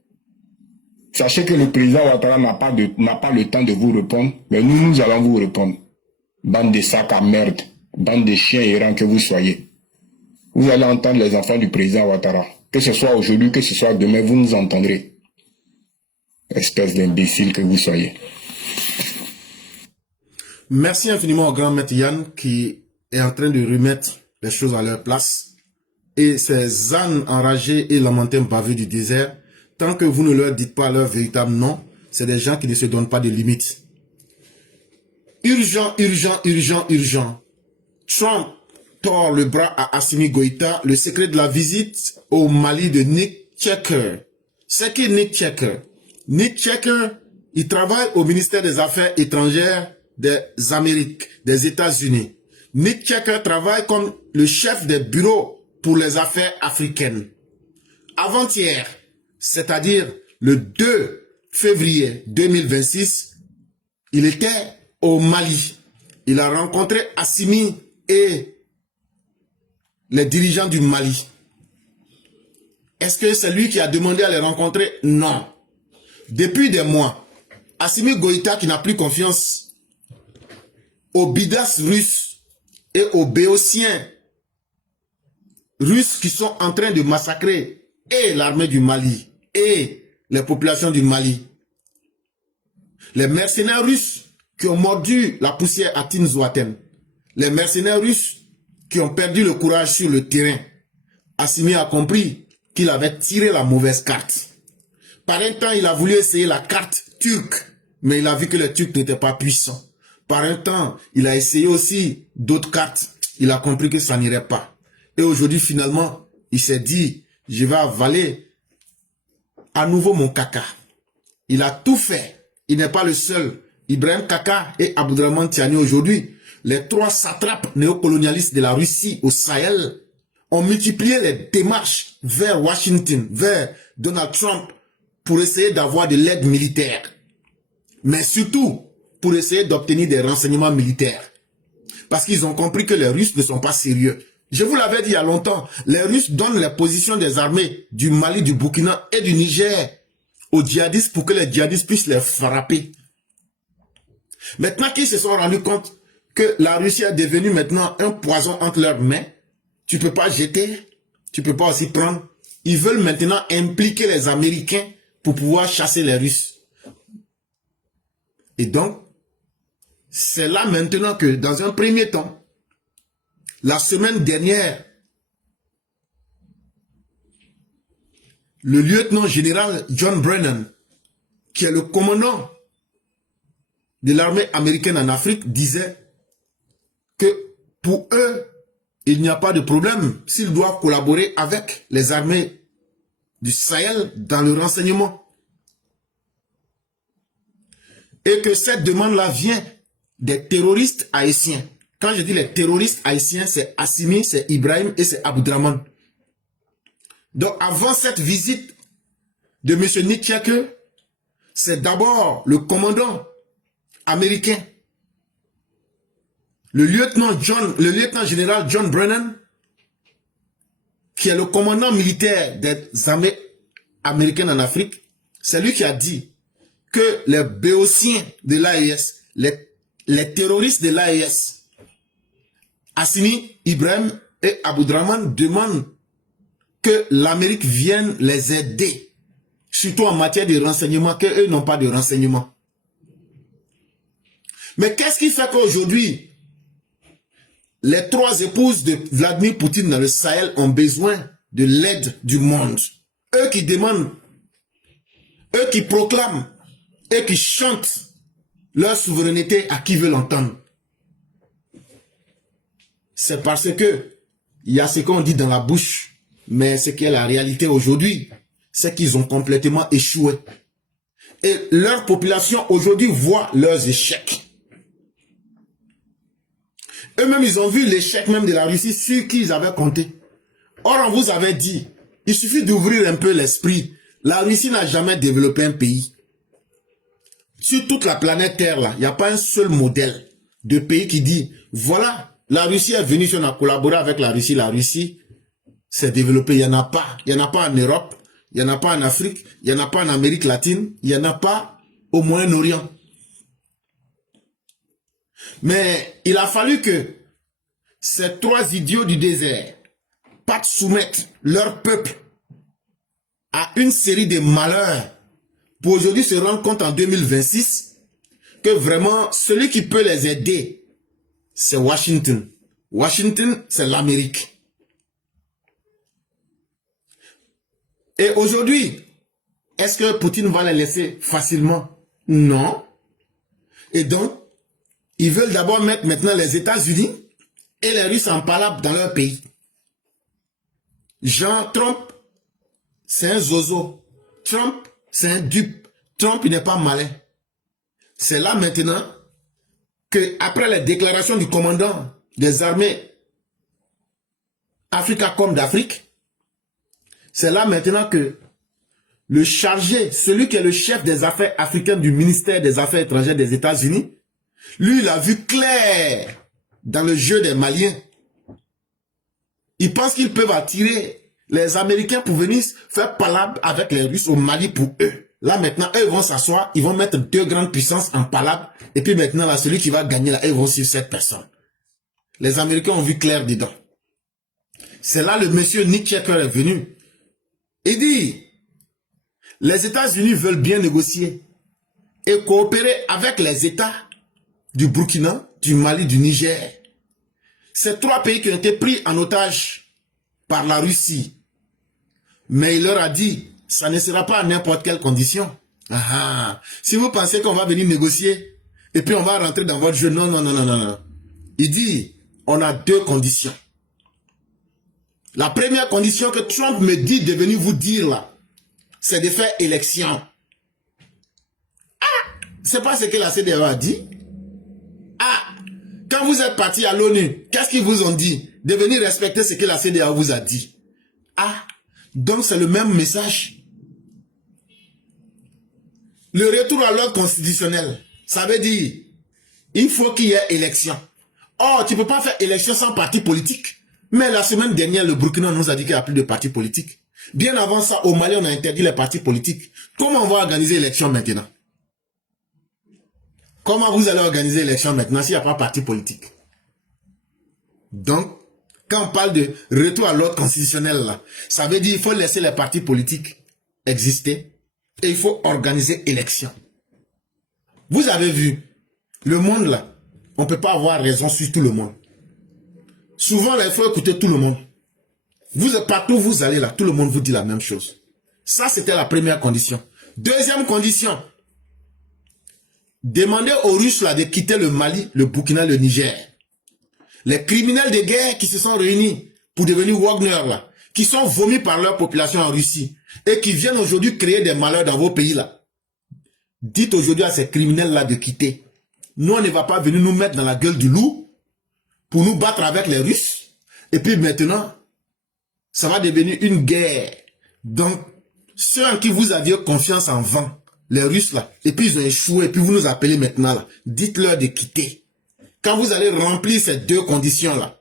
Sachez que le président Ouattara n'a pas le temps de vous répondre, mais nous allons vous répondre. Bande de sacs à merde, bande de chiens errants que vous soyez. Vous allez entendre les enfants du président Ouattara. Que ce soit aujourd'hui, que ce soit demain, vous nous entendrez. Espèce d'imbécile que vous soyez. Merci infiniment au grand maître Yann qui est en train de remettre les choses à leur place. Et ces ânes enragés et lamentins baveux du désert, tant que vous ne leur dites pas leur véritable nom, c'est des gens qui ne se donnent pas de limites. Urgent, urgent, urgent, urgent. Trump tord le bras à Assimi Goïta, le secret de la visite au Mali de Nick Checker. C'est qui Nick Checker? Nick Checker, il travaille au ministère des Affaires étrangères des Amériques, des États-Unis. Nick Checker travaille comme le chef des bureaux pour les affaires africaines. Avant-hier, c'est-à-dire le 2 février 2026, il était au Mali. Il a rencontré Assimi et les dirigeants du Mali. Est-ce que c'est lui qui a demandé à les rencontrer? Non. Depuis des mois, Assimi Goïta, qui n'a plus confiance aux bidas russes et aux béotiens russes qui sont en train de massacrer et l'armée du Mali et les populations du Mali. Les mercenaires russes qui ont mordu la poussière à Tinzouaten. Les mercenaires russes qui ont perdu le courage sur le terrain. Assimi a compris qu'il avait tiré la mauvaise carte. Par un temps, il a voulu essayer la carte turque, mais il a vu que les Turcs n'étaient pas puissants. Par un temps, il a essayé aussi d'autres cartes. Il a compris que ça n'irait pas. Et aujourd'hui, finalement, il s'est dit, je vais avaler à nouveau mon caca. Il a tout fait. Il n'est pas le seul. Ibrahim Kaka et Abdourahmane Tiani aujourd'hui, les trois satrapes néocolonialistes de la Russie au Sahel, ont multiplié les démarches vers Washington, vers Donald Trump, pour essayer d'avoir de l'aide militaire. Mais surtout, pour essayer d'obtenir des renseignements militaires. Parce qu'ils ont compris que les Russes ne sont pas sérieux. Je vous l'avais dit il y a longtemps, les Russes donnent les positions des armées du Mali, du Burkina et du Niger aux djihadistes pour que les djihadistes puissent les frapper. Maintenant qu'ils se sont rendus compte que la Russie est devenue maintenant un poison entre leurs mains, tu ne peux pas jeter, tu ne peux pas aussi prendre. Ils veulent maintenant impliquer les Américains pour pouvoir chasser les Russes. Et donc, c'est là maintenant que, dans un premier temps, la semaine dernière, le lieutenant général John Brennan, qui est le commandant de l'armée américaine en Afrique, disait que pour eux, il n'y a pas de problème s'ils doivent collaborer avec les armées du Sahel dans le renseignement. Et que cette demande-là vient des terroristes haïtiens. Quand je dis les terroristes haïtiens, c'est Assimi, c'est Ibrahim et c'est Abdourahmane. Donc avant cette visite de M. Nick Cheke, c'est d'abord le commandant américain, le lieutenant général John Brennan, qui est le commandant militaire des armées américaines en Afrique. C'est lui qui a dit que les béotiens de l'AES, les terroristes de l'AES, Assimi, Ibrahim et Abdourahmane demandent que l'Amérique vienne les aider, surtout en matière de renseignement, qu'eux n'ont pas de renseignement. Mais qu'est-ce qui fait qu'aujourd'hui, les trois épouses de Vladimir Poutine dans le Sahel ont besoin de l'aide du monde? Eux qui demandent, eux qui proclament et qui chantent leur souveraineté à qui veut l'entendre. C'est parce que il y a ce qu'on dit dans la bouche, mais ce qui est la réalité aujourd'hui, c'est qu'ils ont complètement échoué. Et leur population aujourd'hui voit leurs échecs. Eux-mêmes, ils ont vu l'échec même de la Russie sur qui ils avaient compté. Or, on vous avait dit, il suffit d'ouvrir un peu l'esprit. La Russie n'a jamais développé un pays. Sur toute la planète Terre, là, il n'y a pas un seul modèle de pays qui dit, voilà, la Russie est venue, si on a collaboré avec la Russie s'est développée. Il n'y en a pas. Il n'y en a pas en Europe, il n'y en a pas en Afrique, il n'y en a pas en Amérique latine, il n'y en a pas au Moyen-Orient. Mais il a fallu que ces trois idiots du désert partent soumettre leur peuple à une série de malheurs pour aujourd'hui se rendre compte en 2026 que vraiment celui qui peut les aider, c'est Washington. Washington, c'est l'Amérique. Et aujourd'hui, est-ce que Poutine va les laisser facilement? Non. Et donc, ils veulent d'abord mettre maintenant les États-Unis et les Russes en palabre dans leur pays. Jean Trump, c'est un zozo. Trump, c'est un dupe. Trump, il n'est pas malin. C'est là maintenant que, après les déclarations du commandant des armées Africacom d'Afrique, c'est là maintenant que le chargé, celui qui est le chef des affaires africaines du ministère des Affaires étrangères des États-Unis, lui, il a vu clair dans le jeu des Maliens. Ils pensent qu'ils peuvent attirer les Américains pour venir faire palabre avec les Russes au Mali pour eux. Là maintenant, eux vont s'asseoir, ils vont mettre deux grandes puissances en palabre. Et puis maintenant, là, celui qui va gagner, là, ils vont suivre cette personne. Les Américains ont vu clair dedans. C'est là le monsieur Nick Cheke est venu Il dit, les États-Unis veulent bien négocier et coopérer avec les États du Burkina, du Mali, du Niger. Ces 3 pays qui ont été pris en otage par la Russie. Mais il leur a dit, ça ne sera pas à n'importe quelle condition. Si vous pensez qu'on va venir négocier et puis on va rentrer dans votre jeu, non, non, non, non, non, non. Il dit, on a 2 conditions. La première condition que Trump me dit de venir vous dire là, c'est de faire élection. C'est pas ce que la CEDEAO a dit. Quand vous êtes parti à l'ONU, qu'est-ce qu'ils vous ont dit? De venir respecter ce que la CEDEAO vous a dit. Donc c'est le même message. Le retour à l'ordre constitutionnel, ça veut dire, il faut qu'il y ait élection. Or, tu ne peux pas faire élection sans parti politique. Mais la semaine dernière, le Burkina nous a dit qu'il n'y a plus de parti politique. Bien avant ça, au Mali, on a interdit les partis politiques. Comment on va organiser l'élection maintenant? Comment vous allez organiser l'élection maintenant s'il n'y a pas de parti politique? Donc, quand on parle de retour à l'ordre constitutionnel, là, ça veut dire qu'il faut laisser les partis politiques exister et il faut organiser élection. Vous avez vu, le monde là, on ne peut pas avoir raison sur tout le monde. Souvent, là, il faut écouter tout le monde. Vous êtes partout où vous allez là, tout le monde vous dit la même chose. Ça, c'était la première condition. Deuxième condition, demandez aux Russes là de quitter le Mali, le Burkina, le Niger. Les criminels de guerre qui se sont réunis pour devenir Wagner là, qui sont vomis par leur population en Russie et qui viennent aujourd'hui créer des malheurs dans vos pays là. Dites aujourd'hui à ces criminels là de quitter. Nous, on ne va pas venir nous mettre dans la gueule du loup pour nous battre avec les Russes. Et puis maintenant, ça va devenir une guerre. Donc, ceux en qui vous aviez confiance en vain, les Russes là, et puis ils ont échoué, et puis vous nous appelez maintenant là, dites-leur de quitter. Quand vous allez remplir ces 2 conditions là,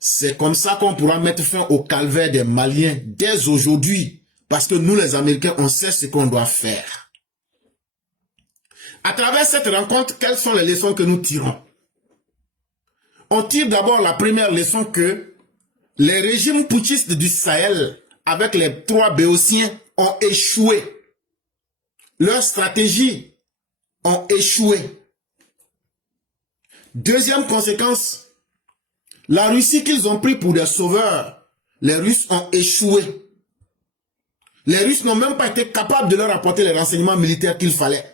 c'est comme ça qu'on pourra mettre fin au calvaire des Maliens dès aujourd'hui. Parce que nous les Américains, on sait ce qu'on doit faire. À travers cette rencontre, quelles sont les leçons que nous tirons? On tire d'abord la première leçon que les régimes putschistes du Sahel, avec les 3 béotiens, ont échoué. Leurs stratégies ont échoué. Deuxième conséquence, la Russie qu'ils ont pris pour des sauveurs, les Russes ont échoué. Les Russes n'ont même pas été capables de leur apporter les renseignements militaires qu'il fallait.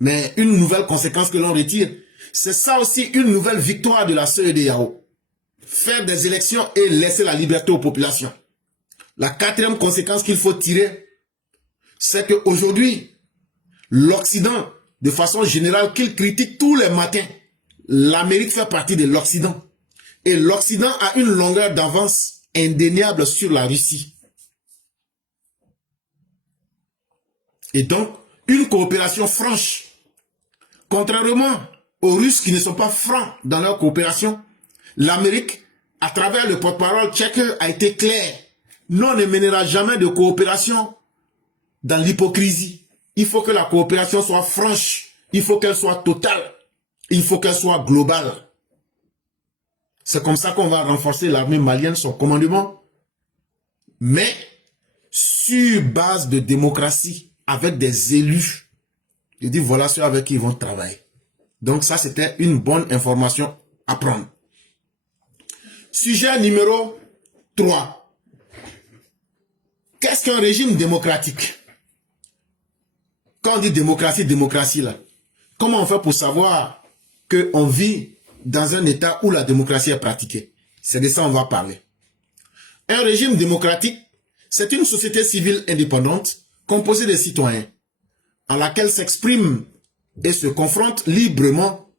Mais une nouvelle conséquence que l'on retire, c'est ça aussi une nouvelle victoire de la CEDEAO. Faire des élections et laisser la liberté aux populations. La 4e conséquence qu'il faut tirer, c'est qu'aujourd'hui, l'Occident, de façon générale, qu'il critique tous les matins, l'Amérique fait partie de l'Occident. Et l'Occident a une longueur d'avance indéniable sur la Russie. Et donc, une coopération franche. Contrairement aux Russes qui ne sont pas francs dans leur coopération, l'Amérique, à travers le porte-parole tchèque, a été clair. Non, on ne mènera jamais de coopération dans l'hypocrisie. Il faut que la coopération soit franche. Il faut qu'elle soit totale. Il faut qu'elle soit globale. C'est comme ça qu'on va renforcer l'armée malienne, son commandement. Mais sur base de démocratie, avec des élus. Je dis voilà ceux avec qui ils vont travailler. Donc ça, c'était une bonne information à prendre. Sujet numéro 3. Qu'est-ce qu'un régime démocratique? Quand on dit démocratie, démocratie là, comment on fait pour savoir qu'on vit dans un état où la démocratie est pratiquée? C'est de ça qu'on va parler. Un régime démocratique, c'est une société civile indépendante composée de citoyens, en laquelle s'expriment et se confrontent librement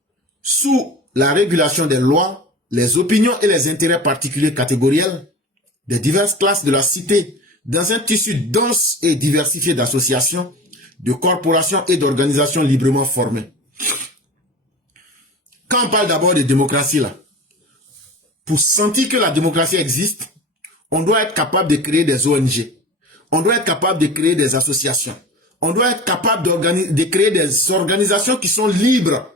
sous la régulation des lois, les opinions et les intérêts particuliers catégoriels des diverses classes de la cité dans un tissu dense et diversifié d'associations, de corporations et d'organisations librement formées. Quand on parle d'abord de démocratie là, pour sentir que la démocratie existe, on doit être capable de créer des ONG. On doit être capable de créer des associations. On doit être capable de créer des organisations qui sont libres.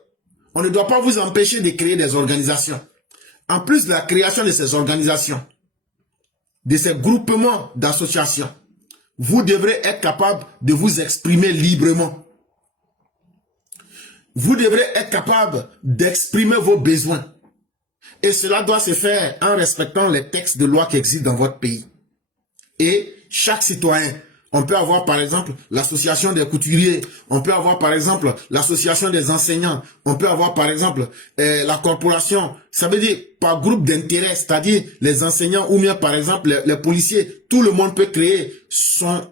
On ne doit pas vous empêcher de créer des organisations. En plus de la création de ces organisations, de ces groupements d'associations, vous devrez être capable de vous exprimer librement. Vous devrez être capable d'exprimer vos besoins. Et cela doit se faire en respectant les textes de loi qui existent dans votre pays. Et chaque citoyen, on peut avoir par exemple l'association des couturiers, on peut avoir par exemple l'association des enseignants, on peut avoir par exemple la corporation, ça veut dire par groupe d'intérêt, c'est-à-dire les enseignants ou bien par exemple les policiers, tout le monde peut créer son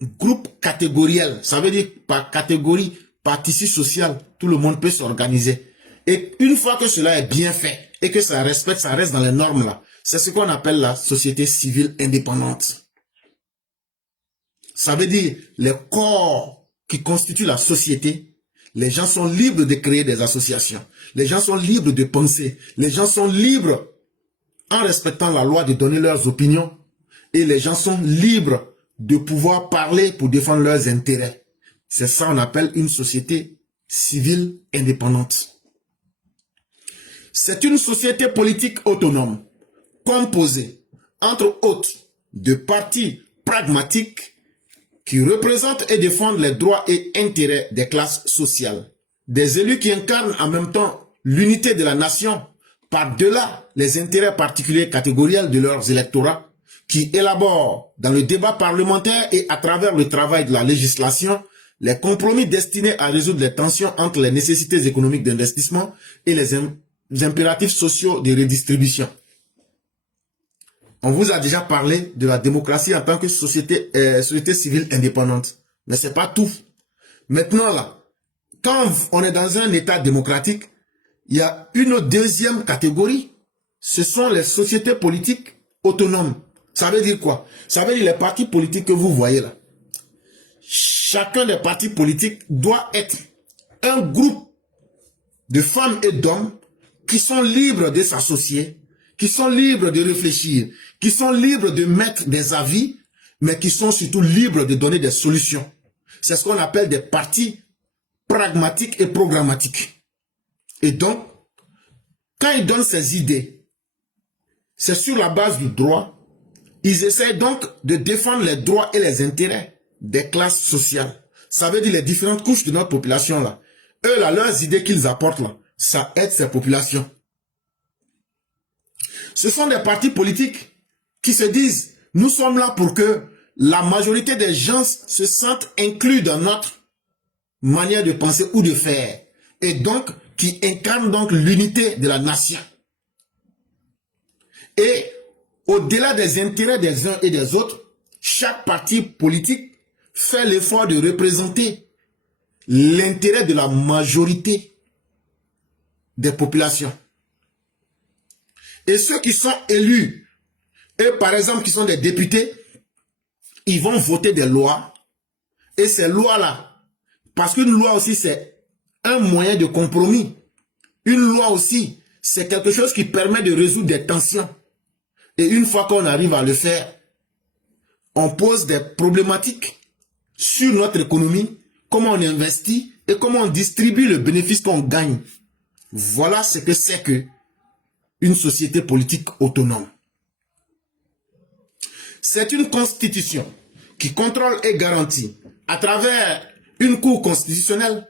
groupe catégoriel, ça veut dire par catégorie, par tissu social, tout le monde peut s'organiser. Et une fois que cela est bien fait et que ça respecte, ça reste dans les normes là, c'est ce qu'on appelle la société civile indépendante. Ça veut dire les corps qui constituent la société, les gens sont libres de créer des associations. Les gens sont libres de penser. Les gens sont libres en respectant la loi de donner leurs opinions. Et les gens sont libres de pouvoir parler pour défendre leurs intérêts. C'est ça qu'on appelle une société civile indépendante. C'est une société politique autonome, composée, entre autres, de partis pragmatiques qui représentent et défendent les droits et intérêts des classes sociales. Des élus qui incarnent en même temps l'unité de la nation par-delà les intérêts particuliers catégoriels de leurs électorats, qui élaborent dans le débat parlementaire et à travers le travail de la législation les compromis destinés à résoudre les tensions entre les nécessités économiques d'investissement et les impératifs sociaux de redistribution. On vous a déjà parlé de la démocratie en tant que société civile indépendante. Mais c'est pas tout. Maintenant là, quand on est dans un état démocratique, il y a une deuxième catégorie. Ce sont les sociétés politiques autonomes. Ça veut dire quoi? Ça veut dire les partis politiques que vous voyez là. Chacun des partis politiques doit être un groupe de femmes et d'hommes qui sont libres de s'associer, qui sont libres de réfléchir, qui sont libres de mettre des avis, mais qui sont surtout libres de donner des solutions. C'est ce qu'on appelle des partis pragmatiques et programmatiques. Et donc, quand ils donnent ces idées, c'est sur la base du droit. Ils essaient donc de défendre les droits et les intérêts des classes sociales. Ça veut dire les différentes couches de notre population là. Eux là, leurs idées qu'ils apportent là, ça aide ces populations. Ce sont des partis politiques qui se disent, nous sommes là pour que la majorité des gens se sentent inclus dans notre manière de penser ou de faire. Et donc, qui incarnent donc l'unité de la nation. Et au-delà des intérêts des uns et des autres, chaque parti politique fait l'effort de représenter l'intérêt de la majorité des populations. Et ceux qui sont élus, et par exemple qui sont des députés, ils vont voter des lois. Et ces lois-là, parce qu'une loi aussi c'est un moyen de compromis. Une loi aussi, c'est quelque chose qui permet de résoudre des tensions. Et une fois qu'on arrive à le faire, on pose des problématiques sur notre économie, comment on investit et comment on distribue le bénéfice qu'on gagne. Voilà ce que c'est que une société politique autonome. C'est une constitution qui contrôle et garantit à travers une cour constitutionnelle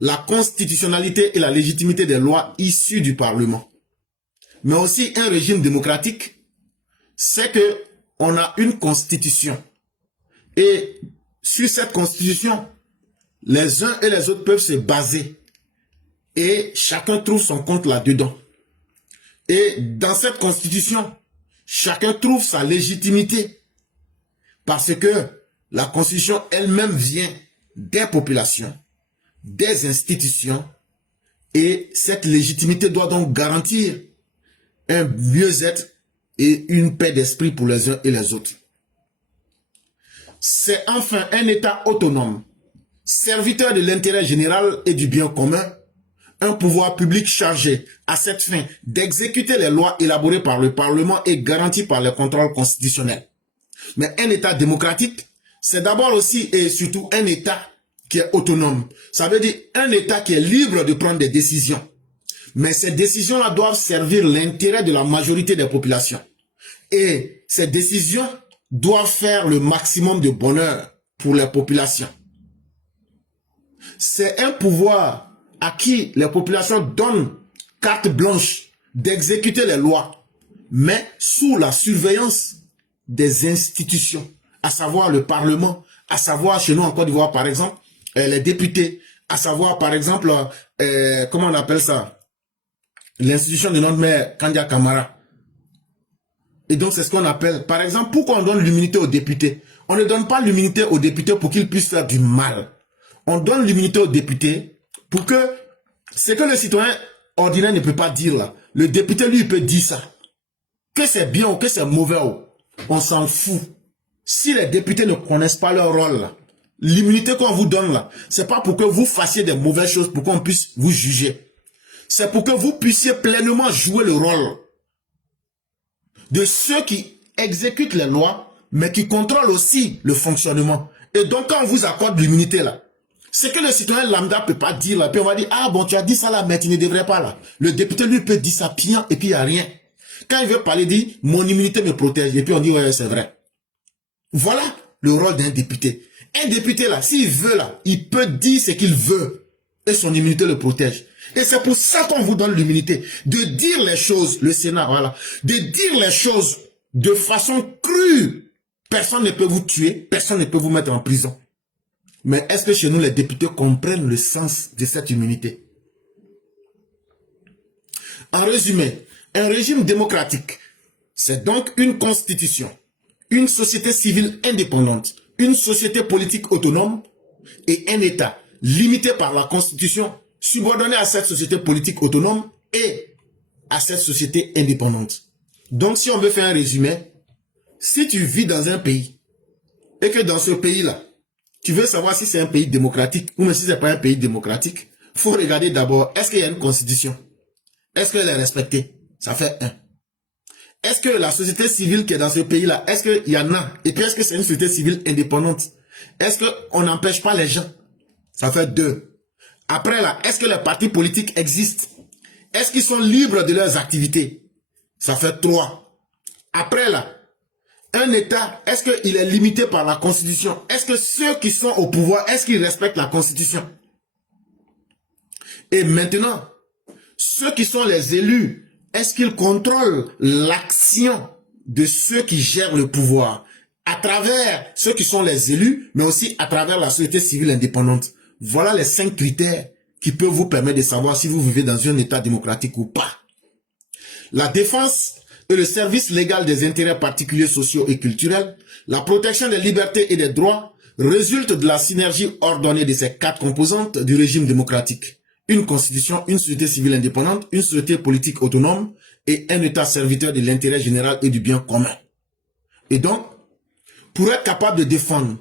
la constitutionnalité et la légitimité des lois issues du Parlement. Mais aussi un régime démocratique, c'est que on a une constitution. Et sur cette constitution, les uns et les autres peuvent se baser. Et chacun trouve son compte là-dedans. Et dans cette constitution, chacun trouve sa légitimité. Parce que la constitution elle-même vient des populations, des institutions. Et cette légitimité doit donc garantir un mieux-être et une paix d'esprit pour les uns et les autres. C'est enfin un État autonome, serviteur de l'intérêt général et du bien commun, un pouvoir public chargé à cette fin d'exécuter les lois élaborées par le Parlement et garanties par le contrôle constitutionnel. Mais un État démocratique, c'est d'abord aussi et surtout un État qui est autonome. Ça veut dire un État qui est libre de prendre des décisions. Mais ces décisions-là doivent servir l'intérêt de la majorité des populations. Et ces décisions doivent faire le maximum de bonheur pour les populations. C'est un pouvoir à qui les populations donnent carte blanche d'exécuter les lois, mais sous la surveillance des institutions, à savoir le Parlement, à savoir chez nous en Côte d'Ivoire par exemple, les députés, à savoir par exemple, comment on appelle ça, l'institution de notre mère Kandia Kamara. Et donc c'est ce qu'on appelle, par exemple, pourquoi on donne l'immunité aux députés? On ne donne pas l'immunité aux députés pour qu'ils puissent faire du mal. On donne l'immunité aux députés pour que ce que le citoyen ordinaire ne peut pas dire là, le député lui il peut dire ça. Que c'est bien ou que c'est mauvais, on s'en fout. Si les députés ne connaissent pas leur rôle là, l'immunité qu'on vous donne là, c'est pas pour que vous fassiez des mauvaises choses pour qu'on puisse vous juger. C'est pour que vous puissiez pleinement jouer le rôle de ceux qui exécutent les lois, mais qui contrôlent aussi le fonctionnement. Et donc quand on vous accorde l'immunité là, c'est que le citoyen lambda peut pas dire là, puis on va dire, ah bon tu as dit ça là, mais tu ne devrais pas là. Le député lui peut dire ça piant et puis il n'y a rien. Quand il veut parler, il dit, mon immunité me protège. Et puis on dit, ouais, c'est vrai. Voilà le rôle d'un député. Un député là, s'il veut là, il peut dire ce qu'il veut. Et son immunité le protège. Et c'est pour ça qu'on vous donne l'immunité. De dire les choses, le Sénat, voilà. De dire les choses de façon crue. Personne ne peut vous tuer, personne ne peut vous mettre en prison. Mais est-ce que chez nous, les députés comprennent le sens de cette immunité? En résumé, un régime démocratique, c'est donc une constitution, une société civile indépendante, une société politique autonome et un État limité par la constitution, subordonné à cette société politique autonome et à cette société indépendante. Donc si on veut faire un résumé, si tu vis dans un pays et que dans ce pays-là, tu veux savoir si c'est un pays démocratique ou même si ce n'est pas un pays démocratique, il faut regarder d'abord, est-ce qu'il y a une constitution? Est-ce qu'elle est respectée? Ça fait 1. Est-ce que la société civile qui est dans ce pays-là, est-ce qu'il y en a? Et puis est-ce que c'est une société civile indépendante? Est-ce qu'on n'empêche pas les gens? Ça fait 2. Après là, est-ce que les partis politiques existent? Est-ce qu'ils sont libres de leurs activités? Ça fait 3. Après là, un État, est-ce qu'il est limité par la Constitution? Est-ce que ceux qui sont au pouvoir, est-ce qu'ils respectent la Constitution? Et maintenant, ceux qui sont les élus, est-ce qu'ils contrôlent l'action de ceux qui gèrent le pouvoir à travers ceux qui sont les élus, mais aussi à travers la société civile indépendante? Voilà les 5 critères qui peuvent vous permettre de savoir si vous vivez dans un État démocratique ou pas. La défense et le service légal des intérêts particuliers sociaux et culturels, la protection des libertés et des droits résultent de la synergie ordonnée de ces 4 composantes du régime démocratique. Une constitution, une société civile indépendante, une société politique autonome et un État serviteur de l'intérêt général et du bien commun. Et donc, pour être capable de défendre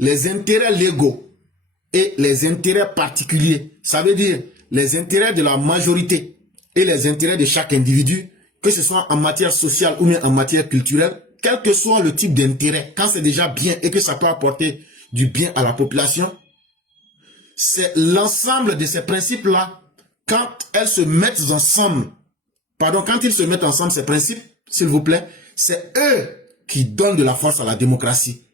les intérêts légaux et les intérêts particuliers, ça veut dire les intérêts de la majorité et les intérêts de chaque individu, que ce soit en matière sociale ou bien en matière culturelle, quel que soit le type d'intérêt, quand c'est déjà bien et que ça peut apporter du bien à la population, c'est l'ensemble de ces principes-là, quand elles se mettent ensemble, quand ils se mettent ensemble, ces principes, s'il vous plaît, c'est eux qui donnent de la force à la démocratie.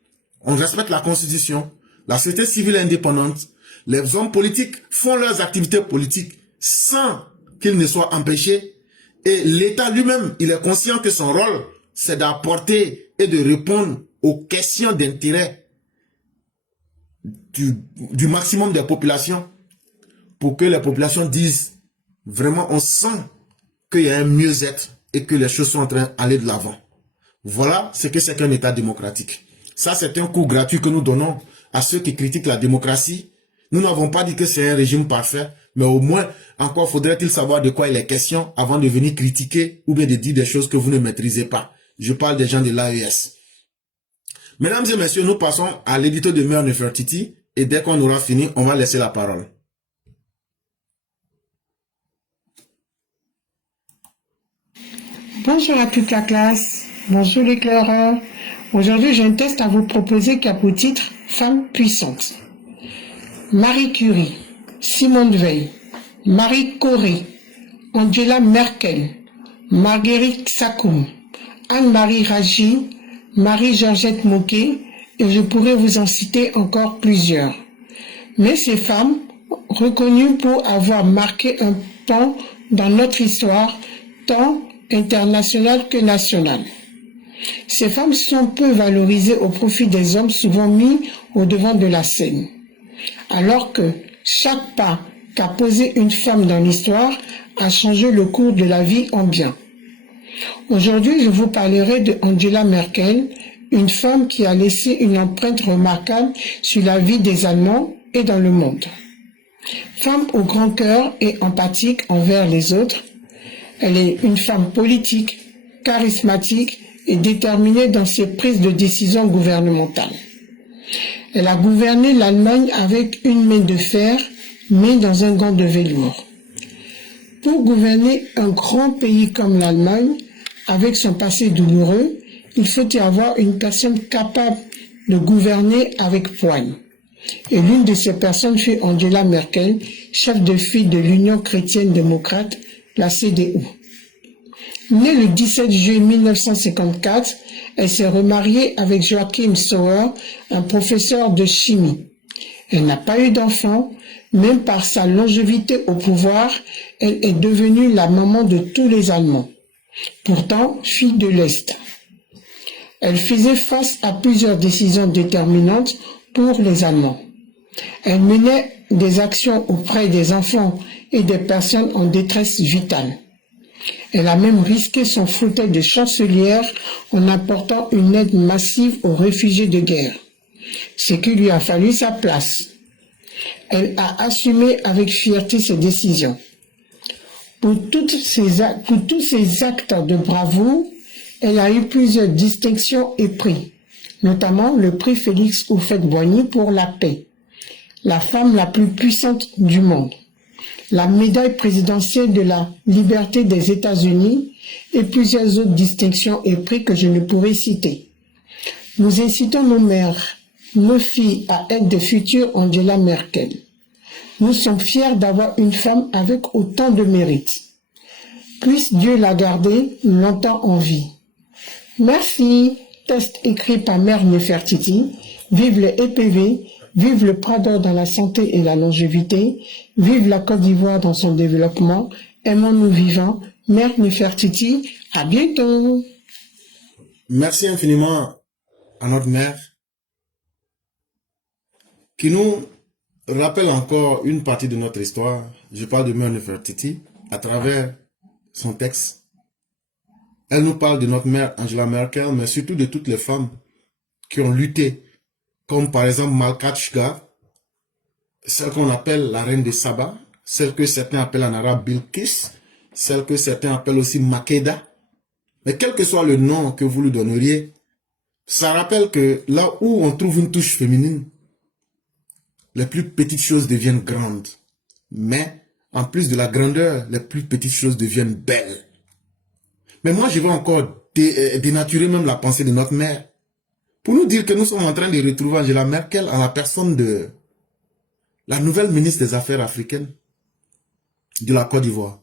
On respecte la Constitution, la société civile indépendante, les hommes politiques font leurs activités politiques sans qu'ils ne soient empêchés, et l'État lui-même, il est conscient que son rôle, c'est d'apporter et de répondre aux questions d'intérêt du maximum des populations, pour que les populations disent vraiment on sent qu'il y a un mieux-être et que les choses sont en train d'aller de l'avant. Voilà ce que c'est qu'un État démocratique. Ça, c'est un cours gratuit que nous donnons à ceux qui critiquent la démocratie. Nous n'avons pas dit que c'est un régime parfait, mais au moins, encore faudrait-il savoir de quoi il est question avant de venir critiquer ou bien de dire des choses que vous ne maîtrisez pas. Je parle des gens de l'AES. Mesdames et messieurs, nous passons à l'édito de Mère Nefertiti et dès qu'on aura fini, on va laisser la parole. Bonjour à toute la classe. Bonjour les claireurs. Aujourd'hui, j'ai un test à vous proposer qui a pour titre « Femme puissante ». Marie Curie, Simone Veil, Marie Curie, Angela Merkel, Marguerite Sakoum, Anne-Marie Raji, Marie-Georgette Moquet, et je pourrais vous en citer encore plusieurs. Mais ces femmes, reconnues pour avoir marqué un pan dans notre histoire, tant internationale que nationale. Ces femmes sont peu valorisées au profit des hommes souvent mis au devant de la scène. Alors que chaque pas qu'a posé une femme dans l'histoire a changé le cours de la vie en bien. Aujourd'hui, je vous parlerai de Angela Merkel, une femme qui a laissé une empreinte remarquable sur la vie des Allemands et dans le monde. Femme au grand cœur et empathique envers les autres, elle est une femme politique, charismatique et déterminée dans ses prises de décision gouvernementales. Elle a gouverné l'Allemagne avec une main de fer, mais dans un gant de velours. Pour gouverner un grand pays comme l'Allemagne, avec son passé douloureux, il faut y avoir une personne capable de gouverner avec poigne. Et l'une de ces personnes fut Angela Merkel, chef de file de l'Union chrétienne démocrate, la CDU. Née le 17 juillet 1954, elle s'est remariée avec Joachim Sauer, un professeur de chimie. Elle n'a pas eu d'enfant, même par sa longévité au pouvoir, elle est devenue la maman de tous les Allemands. Pourtant, fille de l'Est. Elle faisait face à plusieurs décisions déterminantes pour les Allemands. Elle menait des actions auprès des enfants et des personnes en détresse vitale. Elle a même risqué son fauteuil de chancelière en apportant une aide massive aux réfugiés de guerre, ce qui lui a fallu sa place. Elle a assumé avec fierté ses décisions. Pour tous ces actes de bravoure, elle a eu plusieurs distinctions et prix, notamment le prix Félix Houphouët-Boigny pour la paix, la femme la plus puissante du monde, la médaille présidentielle de la liberté des États-Unis et plusieurs autres distinctions et prix que je ne pourrais citer. Nous incitons nos mères, nos filles à être de futures Angela Merkel. Nous sommes fiers d'avoir une femme avec autant de mérite. Puisse Dieu la garder longtemps en vie. Merci. Test écrit par Mère Nefertiti. Vive le EPV. Vive le Prador dans la santé et la longévité. Vive la Côte d'Ivoire dans son développement. Aimons-nous vivants. Mère Nefertiti. À bientôt. Merci infiniment à notre mère qui nous rappelle encore une partie de notre histoire. Je parle de Mère Nefertiti à travers son texte. Elle nous parle de notre mère Angela Merkel, mais surtout de toutes les femmes qui ont lutté, comme par exemple Malkat Shgar, celle qu'on appelle la reine de Saba, celle que certains appellent en arabe Bilqis, celle que certains appellent aussi Makeda. Mais quel que soit le nom que vous lui donneriez, ça rappelle que là où on trouve une touche féminine, les plus petites choses deviennent grandes. Mais, en plus de la grandeur, les plus petites choses deviennent belles. Mais moi, je vais encore dénaturer même la pensée de notre mère, pour nous dire que nous sommes en train de retrouver Angela Merkel en la personne de la nouvelle ministre des Affaires africaines de la Côte d'Ivoire.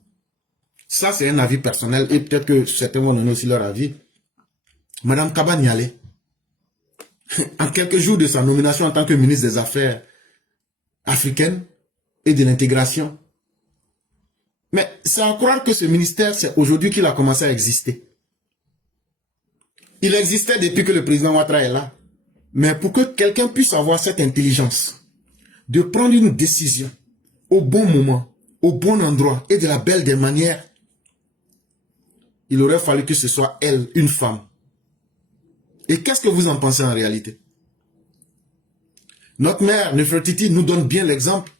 Ça, c'est un avis personnel, et peut-être que certains vont donner aussi leur avis. Madame Kaba Nialé, en quelques jours de sa nomination en tant que ministre des Affaires africaine et de l'intégration. Mais c'est à croire que ce ministère, c'est aujourd'hui qu'il a commencé à exister. Il existait depuis que le président Ouattara est là. Mais pour que quelqu'un puisse avoir cette intelligence de prendre une décision au bon moment, au bon endroit et de la belle des manières, il aurait fallu que ce soit elle, une femme. Et qu'est-ce que vous en pensez en réalité? Notre mère Nefertiti nous donne bien l'exemple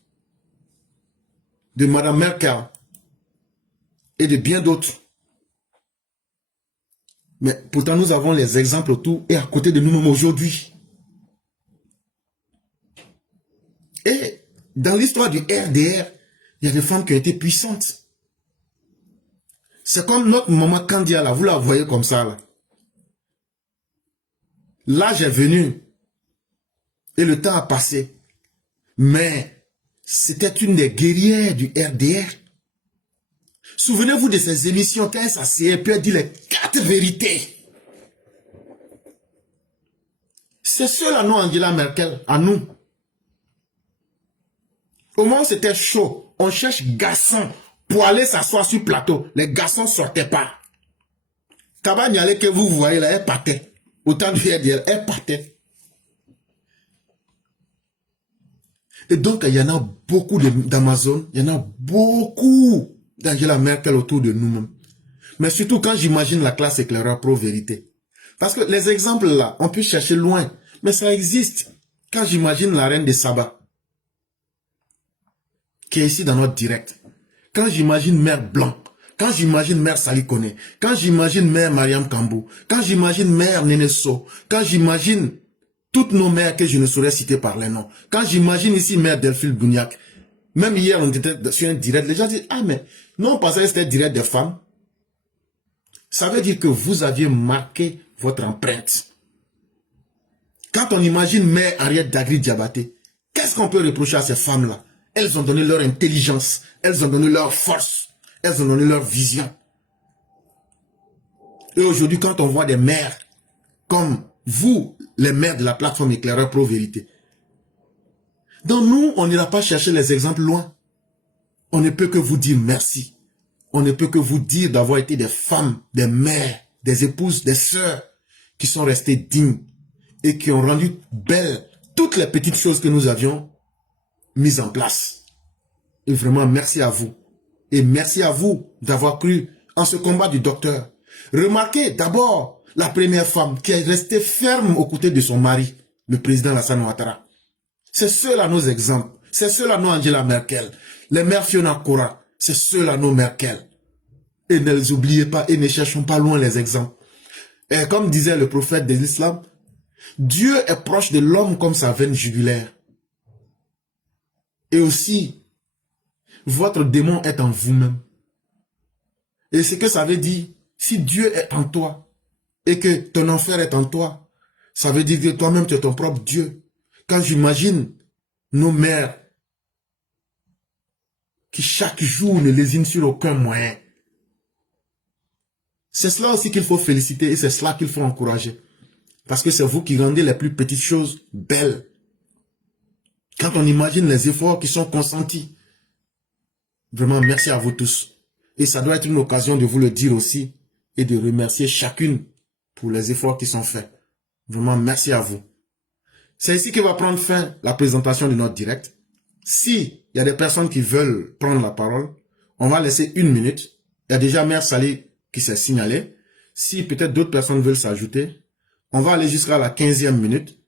de Madame Merkel et de bien d'autres. Mais pourtant nous avons les exemples autour et à côté de nous-mêmes aujourd'hui. Et dans l'histoire du RDR, il y a des femmes qui ont été puissantes. C'est comme notre maman Kandia là, vous la voyez comme ça là. L'âge est venu et le temps a passé. Mais c'était une des guerrières du RDR. Souvenez-vous de ces émissions quand elle s'asseyait et puis elle dit les 4 vérités. C'est ceux-là, nous, Angela Merkel, à nous. Au moment où c'était chaud, on cherche garçons pour aller s'asseoir sur le plateau. Les garçons ne sortaient pas. Kaba Niale que vous voyez là, elle partait. Autant de dire, elle partait. Et donc, il y en a beaucoup d'Amazon, il y en a beaucoup d'Angela Merkel autour de nous-mêmes. Mais surtout quand j'imagine la classe éclaireur pro-vérité. Parce que les exemples là, on peut chercher loin, mais ça existe. Quand j'imagine la reine de Saba, qui est ici dans notre direct, quand j'imagine Mère Blanc, quand j'imagine Mère Salikone, quand j'imagine Mère Mariam Kambou, quand j'imagine Mère Neneso, quand j'imagine toutes nos mères que je ne saurais citer par les noms, quand j'imagine ici Mère Delphine Bouniac, même hier on était sur un direct, les gens disent, ah mais, non, on pensait que c'était direct des femmes. Ça veut dire que vous aviez marqué votre empreinte. Quand on imagine Mère Henriette Dagri Diabaté, qu'est-ce qu'on peut reprocher à ces femmes-là? Elles ont donné leur intelligence, elles ont donné leur force, elles ont donné leur vision. Et aujourd'hui, quand on voit des mères comme vous, les mères de la plateforme éclaireur pro-vérité, donc nous, on n'ira pas chercher les exemples loin. On ne peut que vous dire merci. On ne peut que vous dire d'avoir été des femmes, des mères, des épouses, des sœurs qui sont restées dignes et qui ont rendu belles toutes les petites choses que nous avions mises en place. Et vraiment, merci à vous. Et merci à vous d'avoir cru en ce combat du docteur. Remarquez d'abord la première femme qui est restée ferme aux côtés de son mari, le président Alassane Ouattara. C'est ceux-là nos exemples. C'est ceux-là nos Angela Merkel. Les mères Fiona Cora. C'est ceux-là nos Merkel. Et ne les oubliez pas et ne cherchons pas loin les exemples. Et comme disait le prophète de l'islam, Dieu est proche de l'homme comme sa veine jugulaire. Et aussi, votre démon est en vous-même. Et ce que ça veut dire, si Dieu est en toi et que ton enfer est en toi, ça veut dire que toi-même tu es ton propre Dieu. Quand j'imagine nos mères qui chaque jour ne lésinent sur aucun moyen, c'est cela aussi qu'il faut féliciter et c'est cela qu'il faut encourager. Parce que c'est vous qui rendez les plus petites choses belles. Quand on imagine les efforts qui sont consentis, vraiment merci à vous tous. Et ça doit être une occasion de vous le dire aussi et de remercier chacune pour les efforts qui sont faits. Vraiment merci à vous. C'est ici que va prendre fin la présentation de notre direct. Si il y a des personnes qui veulent prendre la parole, on va laisser 1 minute. Il y a déjà Mère Sali qui s'est signalée. Si peut-être d'autres personnes veulent s'ajouter, on va aller jusqu'à la 15e minute.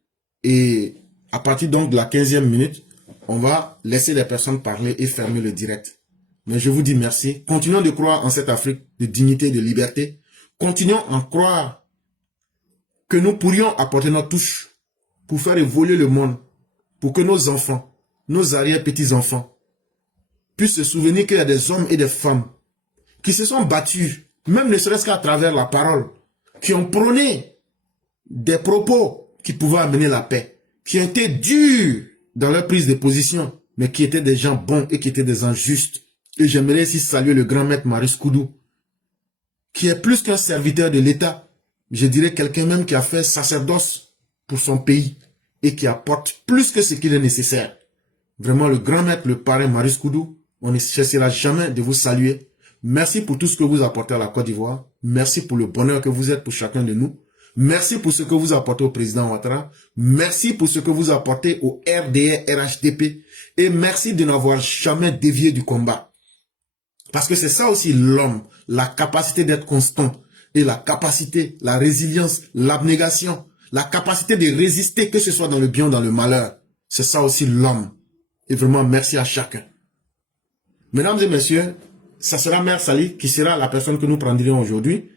Et à partir donc de la 15e minute, on va laisser les personnes parler et fermer le direct. Mais je vous dis merci. Continuons de croire en cette Afrique de dignité et de liberté. Continuons à croire que nous pourrions apporter notre touche pour faire évoluer le monde, pour que nos enfants, nos arrière-petits-enfants puissent se souvenir qu'il y a des hommes et des femmes qui se sont battus, même ne serait-ce qu'à travers la parole, qui ont prôné des propos qui pouvaient amener la paix, qui ont été durs dans leur prise de position, mais qui étaient des gens bons et qui étaient des gens justes. Et j'aimerais ici saluer le grand maître Marius Koudou, qui est plus qu'un serviteur de l'État, je dirais quelqu'un même qui a fait sacerdoce pour son pays et qui apporte plus que ce qu'il est nécessaire. Vraiment, le grand maître, le parrain Marius Koudou, on ne cessera jamais de vous saluer. Merci pour tout ce que vous apportez à la Côte d'Ivoire. Merci pour le bonheur que vous êtes pour chacun de nous. Merci pour ce que vous apportez au président Ouattara. Merci pour ce que vous apportez au RDR, RHDP. Et merci de n'avoir jamais dévié du combat. Parce que c'est ça aussi l'homme, la capacité d'être constant et la capacité, la résilience, l'abnégation, la capacité de résister, que ce soit dans le bien ou dans le malheur. C'est ça aussi l'homme. Et vraiment, merci à chacun. Mesdames et messieurs, ça sera Mère Sali qui sera la personne que nous prendrions aujourd'hui.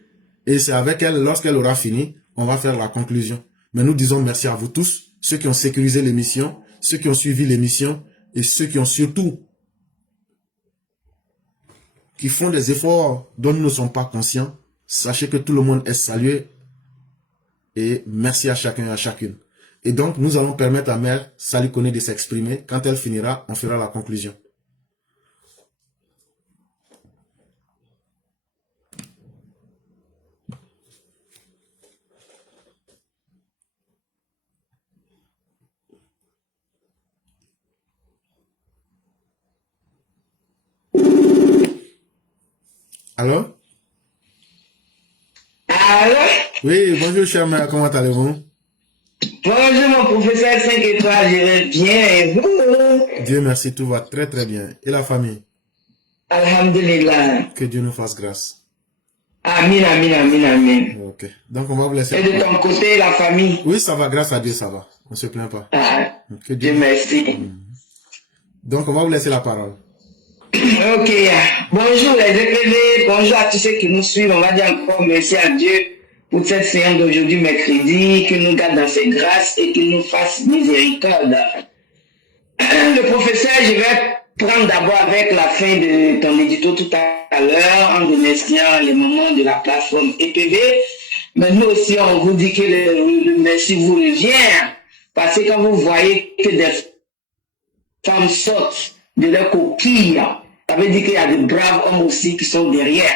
Et c'est avec elle, lorsqu'elle aura fini, on va faire la conclusion. Mais nous disons merci à vous tous, ceux qui ont sécurisé l'émission, ceux qui ont suivi l'émission et ceux qui ont surtout qui font des efforts dont nous ne sommes pas conscients. Sachez que tout le monde est salué et merci à chacun et à chacune. Et donc, nous allons permettre à Mère Salikone de s'exprimer. Quand elle finira, on fera la conclusion. Allô? Allô? Oui, bonjour cher mère, comment allez-vous? Bonjour mon professeur 5 étoiles, je vais bien et vous? Dieu merci, tout va très très bien. Et la famille? Alhamdulillah. Que Dieu nous fasse grâce. Amin, amin, amin, amin. Ok, donc on va vous laisser. Et de ton côté, la famille? Oui, ça va, grâce à Dieu, ça va. On se plaint pas. Ah, Que Dieu merci. Donc on va vous laisser la parole. Ok, bonjour les EPV, bonjour à tous ceux qui nous suivent. On va dire encore merci à Dieu pour cette séance d'aujourd'hui, mercredi, qu'il nous garde dans ses grâces et qu'il nous fasse miséricorde. Le professeur, je vais prendre d'abord avec la fin de ton édito tout à l'heure, en remerciant les moments de la plateforme EPV. Mais nous aussi, on vous dit que le merci vous revient. Parce que quand vous voyez que des femmes sortent de leur coquille, ça veut dire qu'il y a de braves hommes aussi qui sont derrière.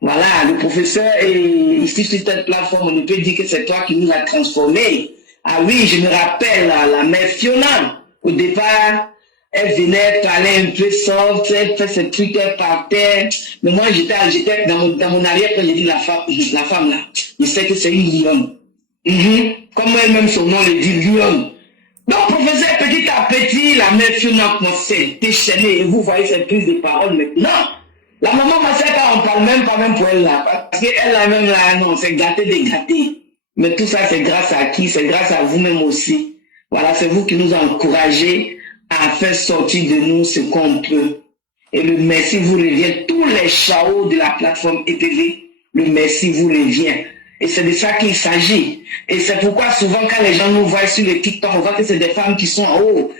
Voilà, le professeur est ici sur cette plateforme, on ne peut dire que c'est toi qui nous as transformés. Ah oui, je me rappelle la mère Fiona, au départ, elle venait parler un peu soft, elle fait ses trucs, elle partait. Mais moi, j'étais dans mon arrière quand j'ai dit la femme là. Je sais que c'est une lionne. Comme elle-même, son nom le dit, lionne. Donc, professeur, petit à petit, la mère Fiona commençait à déchaîner et vous voyez cette prise de parole maintenant. La maman Massaka, on parle même pas même pour elle là. Parce qu'elle a même là, non, c'est gâté des gâtés. Mais tout ça, c'est grâce à qui? C'est grâce à vous-même aussi. Voilà, c'est vous qui nous encouragez à faire sortir de nous ce qu'on peut. Et le merci vous revient. Tous les chaos de la plateforme EPV, le merci vous revient. Et c'est de ça qu'il s'agit. Et c'est pourquoi souvent quand les gens nous voient sur le TikTok, on voit que c'est des femmes qui sont en haut.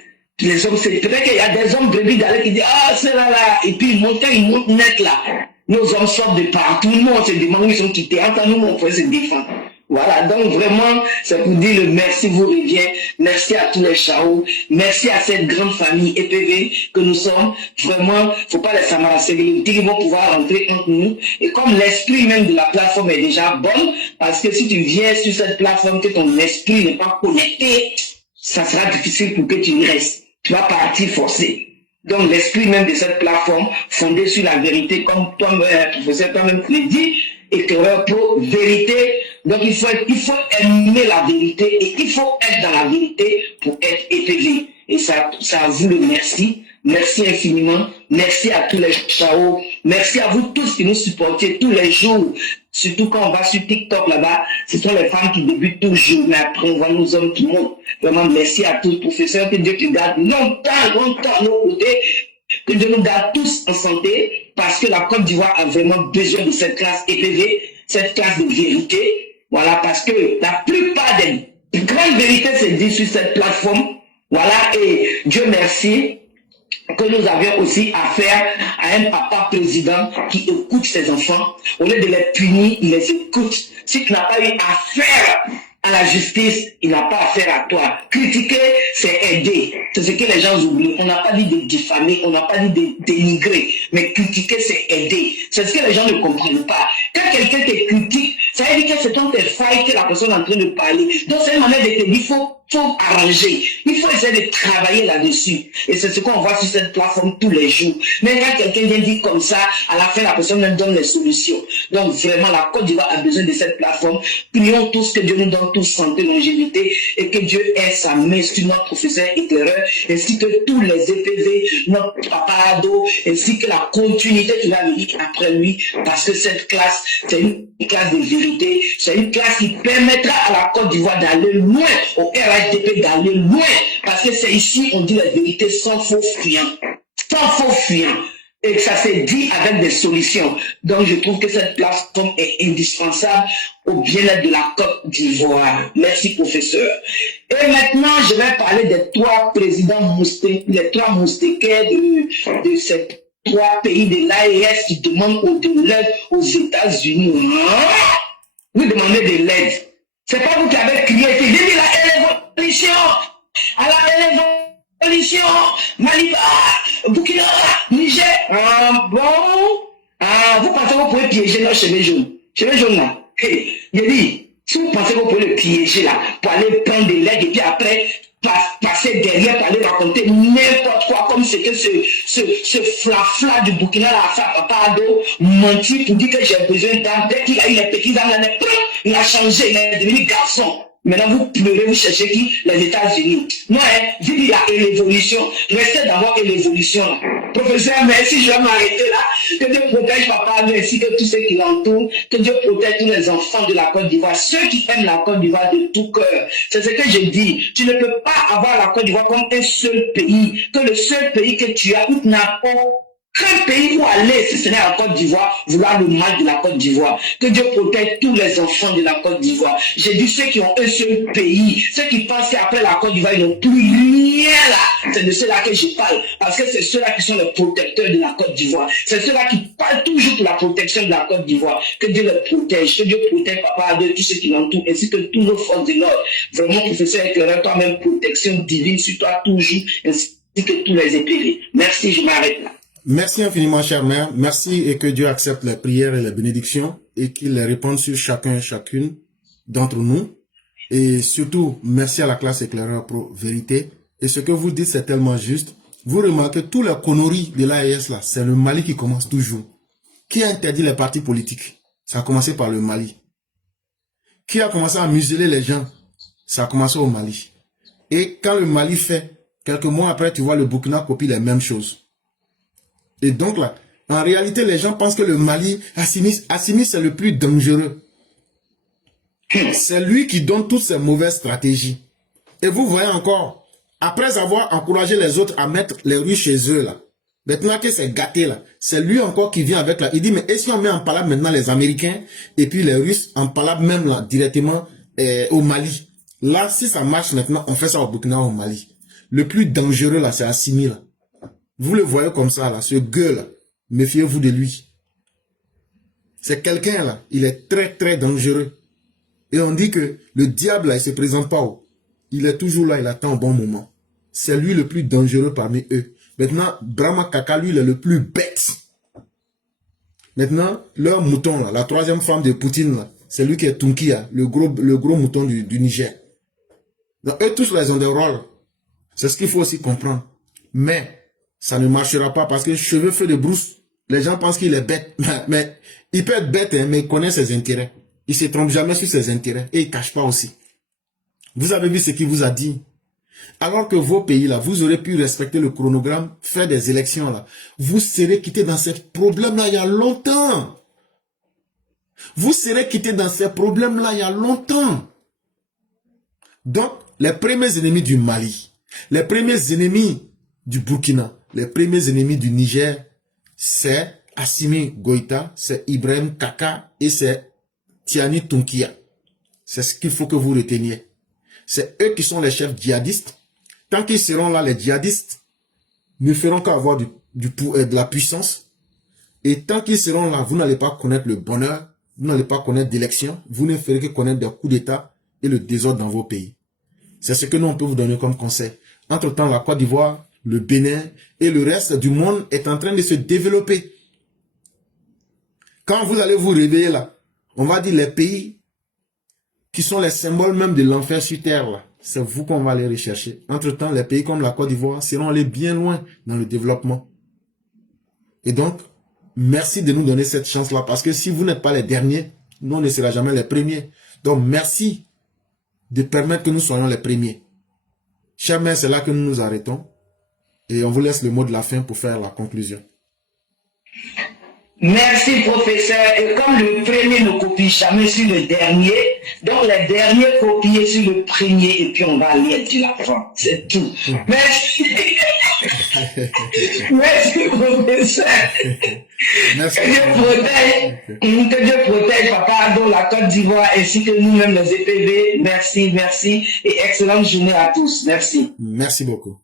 Les hommes, c'est peut-être qu'il y a des hommes brebis d'aller qui disent ah c'est là là. Et puis ils montent net là. Nos hommes sortent de partout. Nous on se demande où ils sont quittés. Enfin nous on peut se défendre. Voilà, donc vraiment, c'est pour dire le merci vous revient. Merci à tous les chaos. Merci à cette grande famille EPV que nous sommes. Vraiment, faut pas laisser m'arracher. Les petits vont pouvoir rentrer entre nous. Et comme l'esprit même de la plateforme est déjà bon, parce que si tu viens sur cette plateforme que ton esprit n'est pas connecté, ça sera difficile pour que tu y restes. Tu vas partir forcé. Donc l'esprit même de cette plateforme, fondée sur la vérité, comme toi, professeur, toi-même tu le dis, éclaireur pro, vérité. Donc il faut aimer la vérité et il faut être dans la vérité pour être EPV. Et ça vous le merci. Merci infiniment. Merci à tous les chaos. Merci à vous tous qui nous supportez tous les jours. Surtout quand on va sur TikTok là-bas, ce sont les femmes qui débutent toujours, mais après on voit nous hommes tout le monde. Vraiment merci à tous, professeurs, que Dieu te garde longtemps à nos côtés. Que Dieu nous garde tous en santé, parce que la Côte d'Ivoire a vraiment besoin de cette classe EPV, cette classe de vérité. Voilà, parce que la plupart des grandes vérités se disent sur cette plateforme. Voilà, et Dieu merci que nous avions aussi affaire à un papa président qui écoute ses enfants. Au lieu de les punir, il les écoute. Si tu n'as pas eu affaire à la justice, il n'a pas affaire à toi. Critiquer, c'est aider. C'est ce que les gens oublient. On n'a pas dit de diffamer, on n'a pas dit de dénigrer. Mais critiquer, c'est aider. C'est ce que les gens ne comprennent pas. Quand quelqu'un te critique, ça veut dire que c'est dans tes failles que la personne est en train de parler. Donc c'est une manière de te dire, il faut arranger. Il faut essayer de travailler là-dessus. Et c'est ce qu'on voit sur cette plateforme tous les jours. Mais quand quelqu'un vient dire comme ça, à la fin, la personne nous donne les solutions. Donc vraiment, la Côte d'Ivoire a besoin de cette plateforme. Prions tous que Dieu nous donne tous santé, longévité, et que Dieu ait sa main sur notre professeur éclaireur, ainsi que tous les EPV, notre papa ado, ainsi que la continuité qui va venir après lui, parce que cette classe, c'est une classe de vérité, c'est une classe qui permettra à la Côte d'Ivoire d'aller loin, au RHDP d'aller loin, parce que c'est ici, on dit la vérité sans faux fuyant. Sans faux fuyant. Et que ça s'est dit avec des solutions. Donc je trouve que cette plateforme est indispensable au bien-être de la Côte d'Ivoire. Merci professeur. Et maintenant, je vais parler des trois présidents les trois moustiquaires de ces trois pays de l'AES qui demandent de l'aide aux États-Unis. Vous demandez de l'aide. C'est pas vous qui avez crié, c'est dit la révolution, à la révolution, Maliba, Burkina, Niger. Ah bon? Ah, vous pensez que vous pouvez piéger nos cheveux jaunes? Cheveux jaunes là. Hey, il dit, si vous pensez que vous pouvez le piéger là, pour aller prendre de l'aide et puis après, passer derrière pour aller raconter n'importe quoi, comme c'était ce flafla du Burkina Faso, Papa Ado, menti pour dire que j'ai besoin d'âme. Dès qu'il a eu les petits âmes, il a changé, il est devenu garçon. Maintenant, vous pleurez, vous cherchez qui? Les États-Unis. Non, vu qu'il y a l'évolution, restez d'abord et l'évolution. Professeur, merci, je vais m'arrêter là. Que Dieu protège Papa ainsi que tous ceux qui l'entourent. Que Dieu protège tous les enfants de la Côte d'Ivoire. Ceux qui aiment la Côte d'Ivoire de tout cœur. C'est ce que je dis. Tu ne peux pas avoir la Côte d'Ivoire comme un seul pays. Que le seul pays que tu as, où tu n'as pas qu'un pays pour aller, si ce n'est la Côte d'Ivoire, vouloir le mal de la Côte d'Ivoire. Que Dieu protège tous les enfants de la Côte d'Ivoire. J'ai dit ceux qui ont un seul pays, ceux qui pensent qu'après la Côte d'Ivoire, ils n'ont plus rien là. C'est de ceux-là que je parle. Parce que c'est ceux-là qui sont les protecteurs de la Côte d'Ivoire. C'est ceux-là qui parlent toujours pour la protection de la Côte d'Ivoire. Que Dieu les protège. Que Dieu protège Papa de tous ceux qui l'entourent, ainsi que tous nos forces de l'ordre. Vraiment, professeur éclaireur, toi-même, protection divine sur toi toujours, ainsi que tous les épérés. Merci, je m'arrête là. Merci infiniment, chère mère. Merci et que Dieu accepte les prières et les bénédictions et qu'il les répande sur chacun et chacune d'entre nous. Et surtout, merci à la classe éclaireur pro vérité. Et ce que vous dites, c'est tellement juste. Vous remarquez, tous les conneries de l'AES là, c'est le Mali qui commence toujours. Qui a interdit les partis politiques? Ça a commencé par le Mali. Qui a commencé à museler les gens? Ça a commencé au Mali. Et quand le Mali fait, quelques mois après, tu vois le Burkina copie les mêmes choses. Et donc là, en réalité, les gens pensent que le Mali, Assimi, c'est le plus dangereux. C'est lui qui donne toutes ces mauvaises stratégies. Et vous voyez encore, après avoir encouragé les autres à mettre les Russes chez eux là, maintenant que c'est gâté là, c'est lui encore qui vient avec là. Il dit, mais est-ce qu'on met en palabre maintenant les Américains et puis les Russes en palabre même là, directement au Mali. Là, si ça marche maintenant, on fait ça au Burkina, au Mali. Le plus dangereux là, c'est Assimi là. Vous le voyez comme ça, là, ce gueule là, méfiez-vous de lui. C'est quelqu'un, là, il est très, très dangereux. Et on dit que le diable, là, il se présente pas haut. Il est toujours là, il attend un bon moment. C'est lui le plus dangereux parmi eux. Maintenant, Brahma Kaka, lui, il est le plus bête. Maintenant, leur mouton, là, la troisième femme de Poutine, là, c'est lui qui est Tunkia, le gros mouton du Niger. Donc, eux tous, là, ils ont des rôles. C'est ce qu'il faut aussi comprendre. Mais, ça ne marchera pas parce que cheveux feu de brousse, les gens pensent qu'il est bête. Mais il peut être bête, hein, mais il connaît ses intérêts. Il se trompe jamais sur ses intérêts et il cache pas aussi. Vous avez vu ce qu'il vous a dit. Alors que vos pays là, vous aurez pu respecter le chronogramme, faire des élections là. Vous serez quitté dans ces problèmes là il y a longtemps. Vous serez quitté dans ces problèmes là il y a longtemps. Donc, les premiers ennemis du Mali, les premiers ennemis du Burkina, les premiers ennemis du Niger, c'est Assimi Goïta, c'est Ibrahim Kaka et c'est Tiani Tunkia. C'est ce qu'il faut que vous reteniez. C'est eux qui sont les chefs djihadistes. Tant qu'ils seront là, les djihadistes ne feront qu'avoir de la puissance. Et tant qu'ils seront là, vous n'allez pas connaître le bonheur, vous n'allez pas connaître d'élections, vous ne ferez que connaître des coups d'État et le désordre dans vos pays. C'est ce que nous on peut vous donner comme conseil. Entre-temps, la Côte d'Ivoire, le Bénin et le reste du monde est en train de se développer. Quand vous allez vous réveiller là, on va dire les pays qui sont les symboles même de l'enfer sur terre là, c'est vous qu'on va aller rechercher. Entre-temps, les pays comme la Côte d'Ivoire seront allés bien loin dans le développement. Et donc, merci de nous donner cette chance-là parce que si vous n'êtes pas les derniers, nous on ne sera jamais les premiers. Donc, merci de permettre que nous soyons les premiers. Chers mères, c'est là que nous nous arrêtons. Et on vous laisse le mot de la fin pour faire la conclusion. Merci, professeur. Et comme le premier ne copie jamais sur le dernier, donc les derniers copient sur le premier et puis on va aller être de l'avant. C'est tout. Merci. Merci, professeur. Merci. Que Dieu protège Papa Ado, la Côte d'Ivoire ainsi que nous-mêmes les EPV. Merci, merci. Et excellente journée à tous. Merci. Merci beaucoup.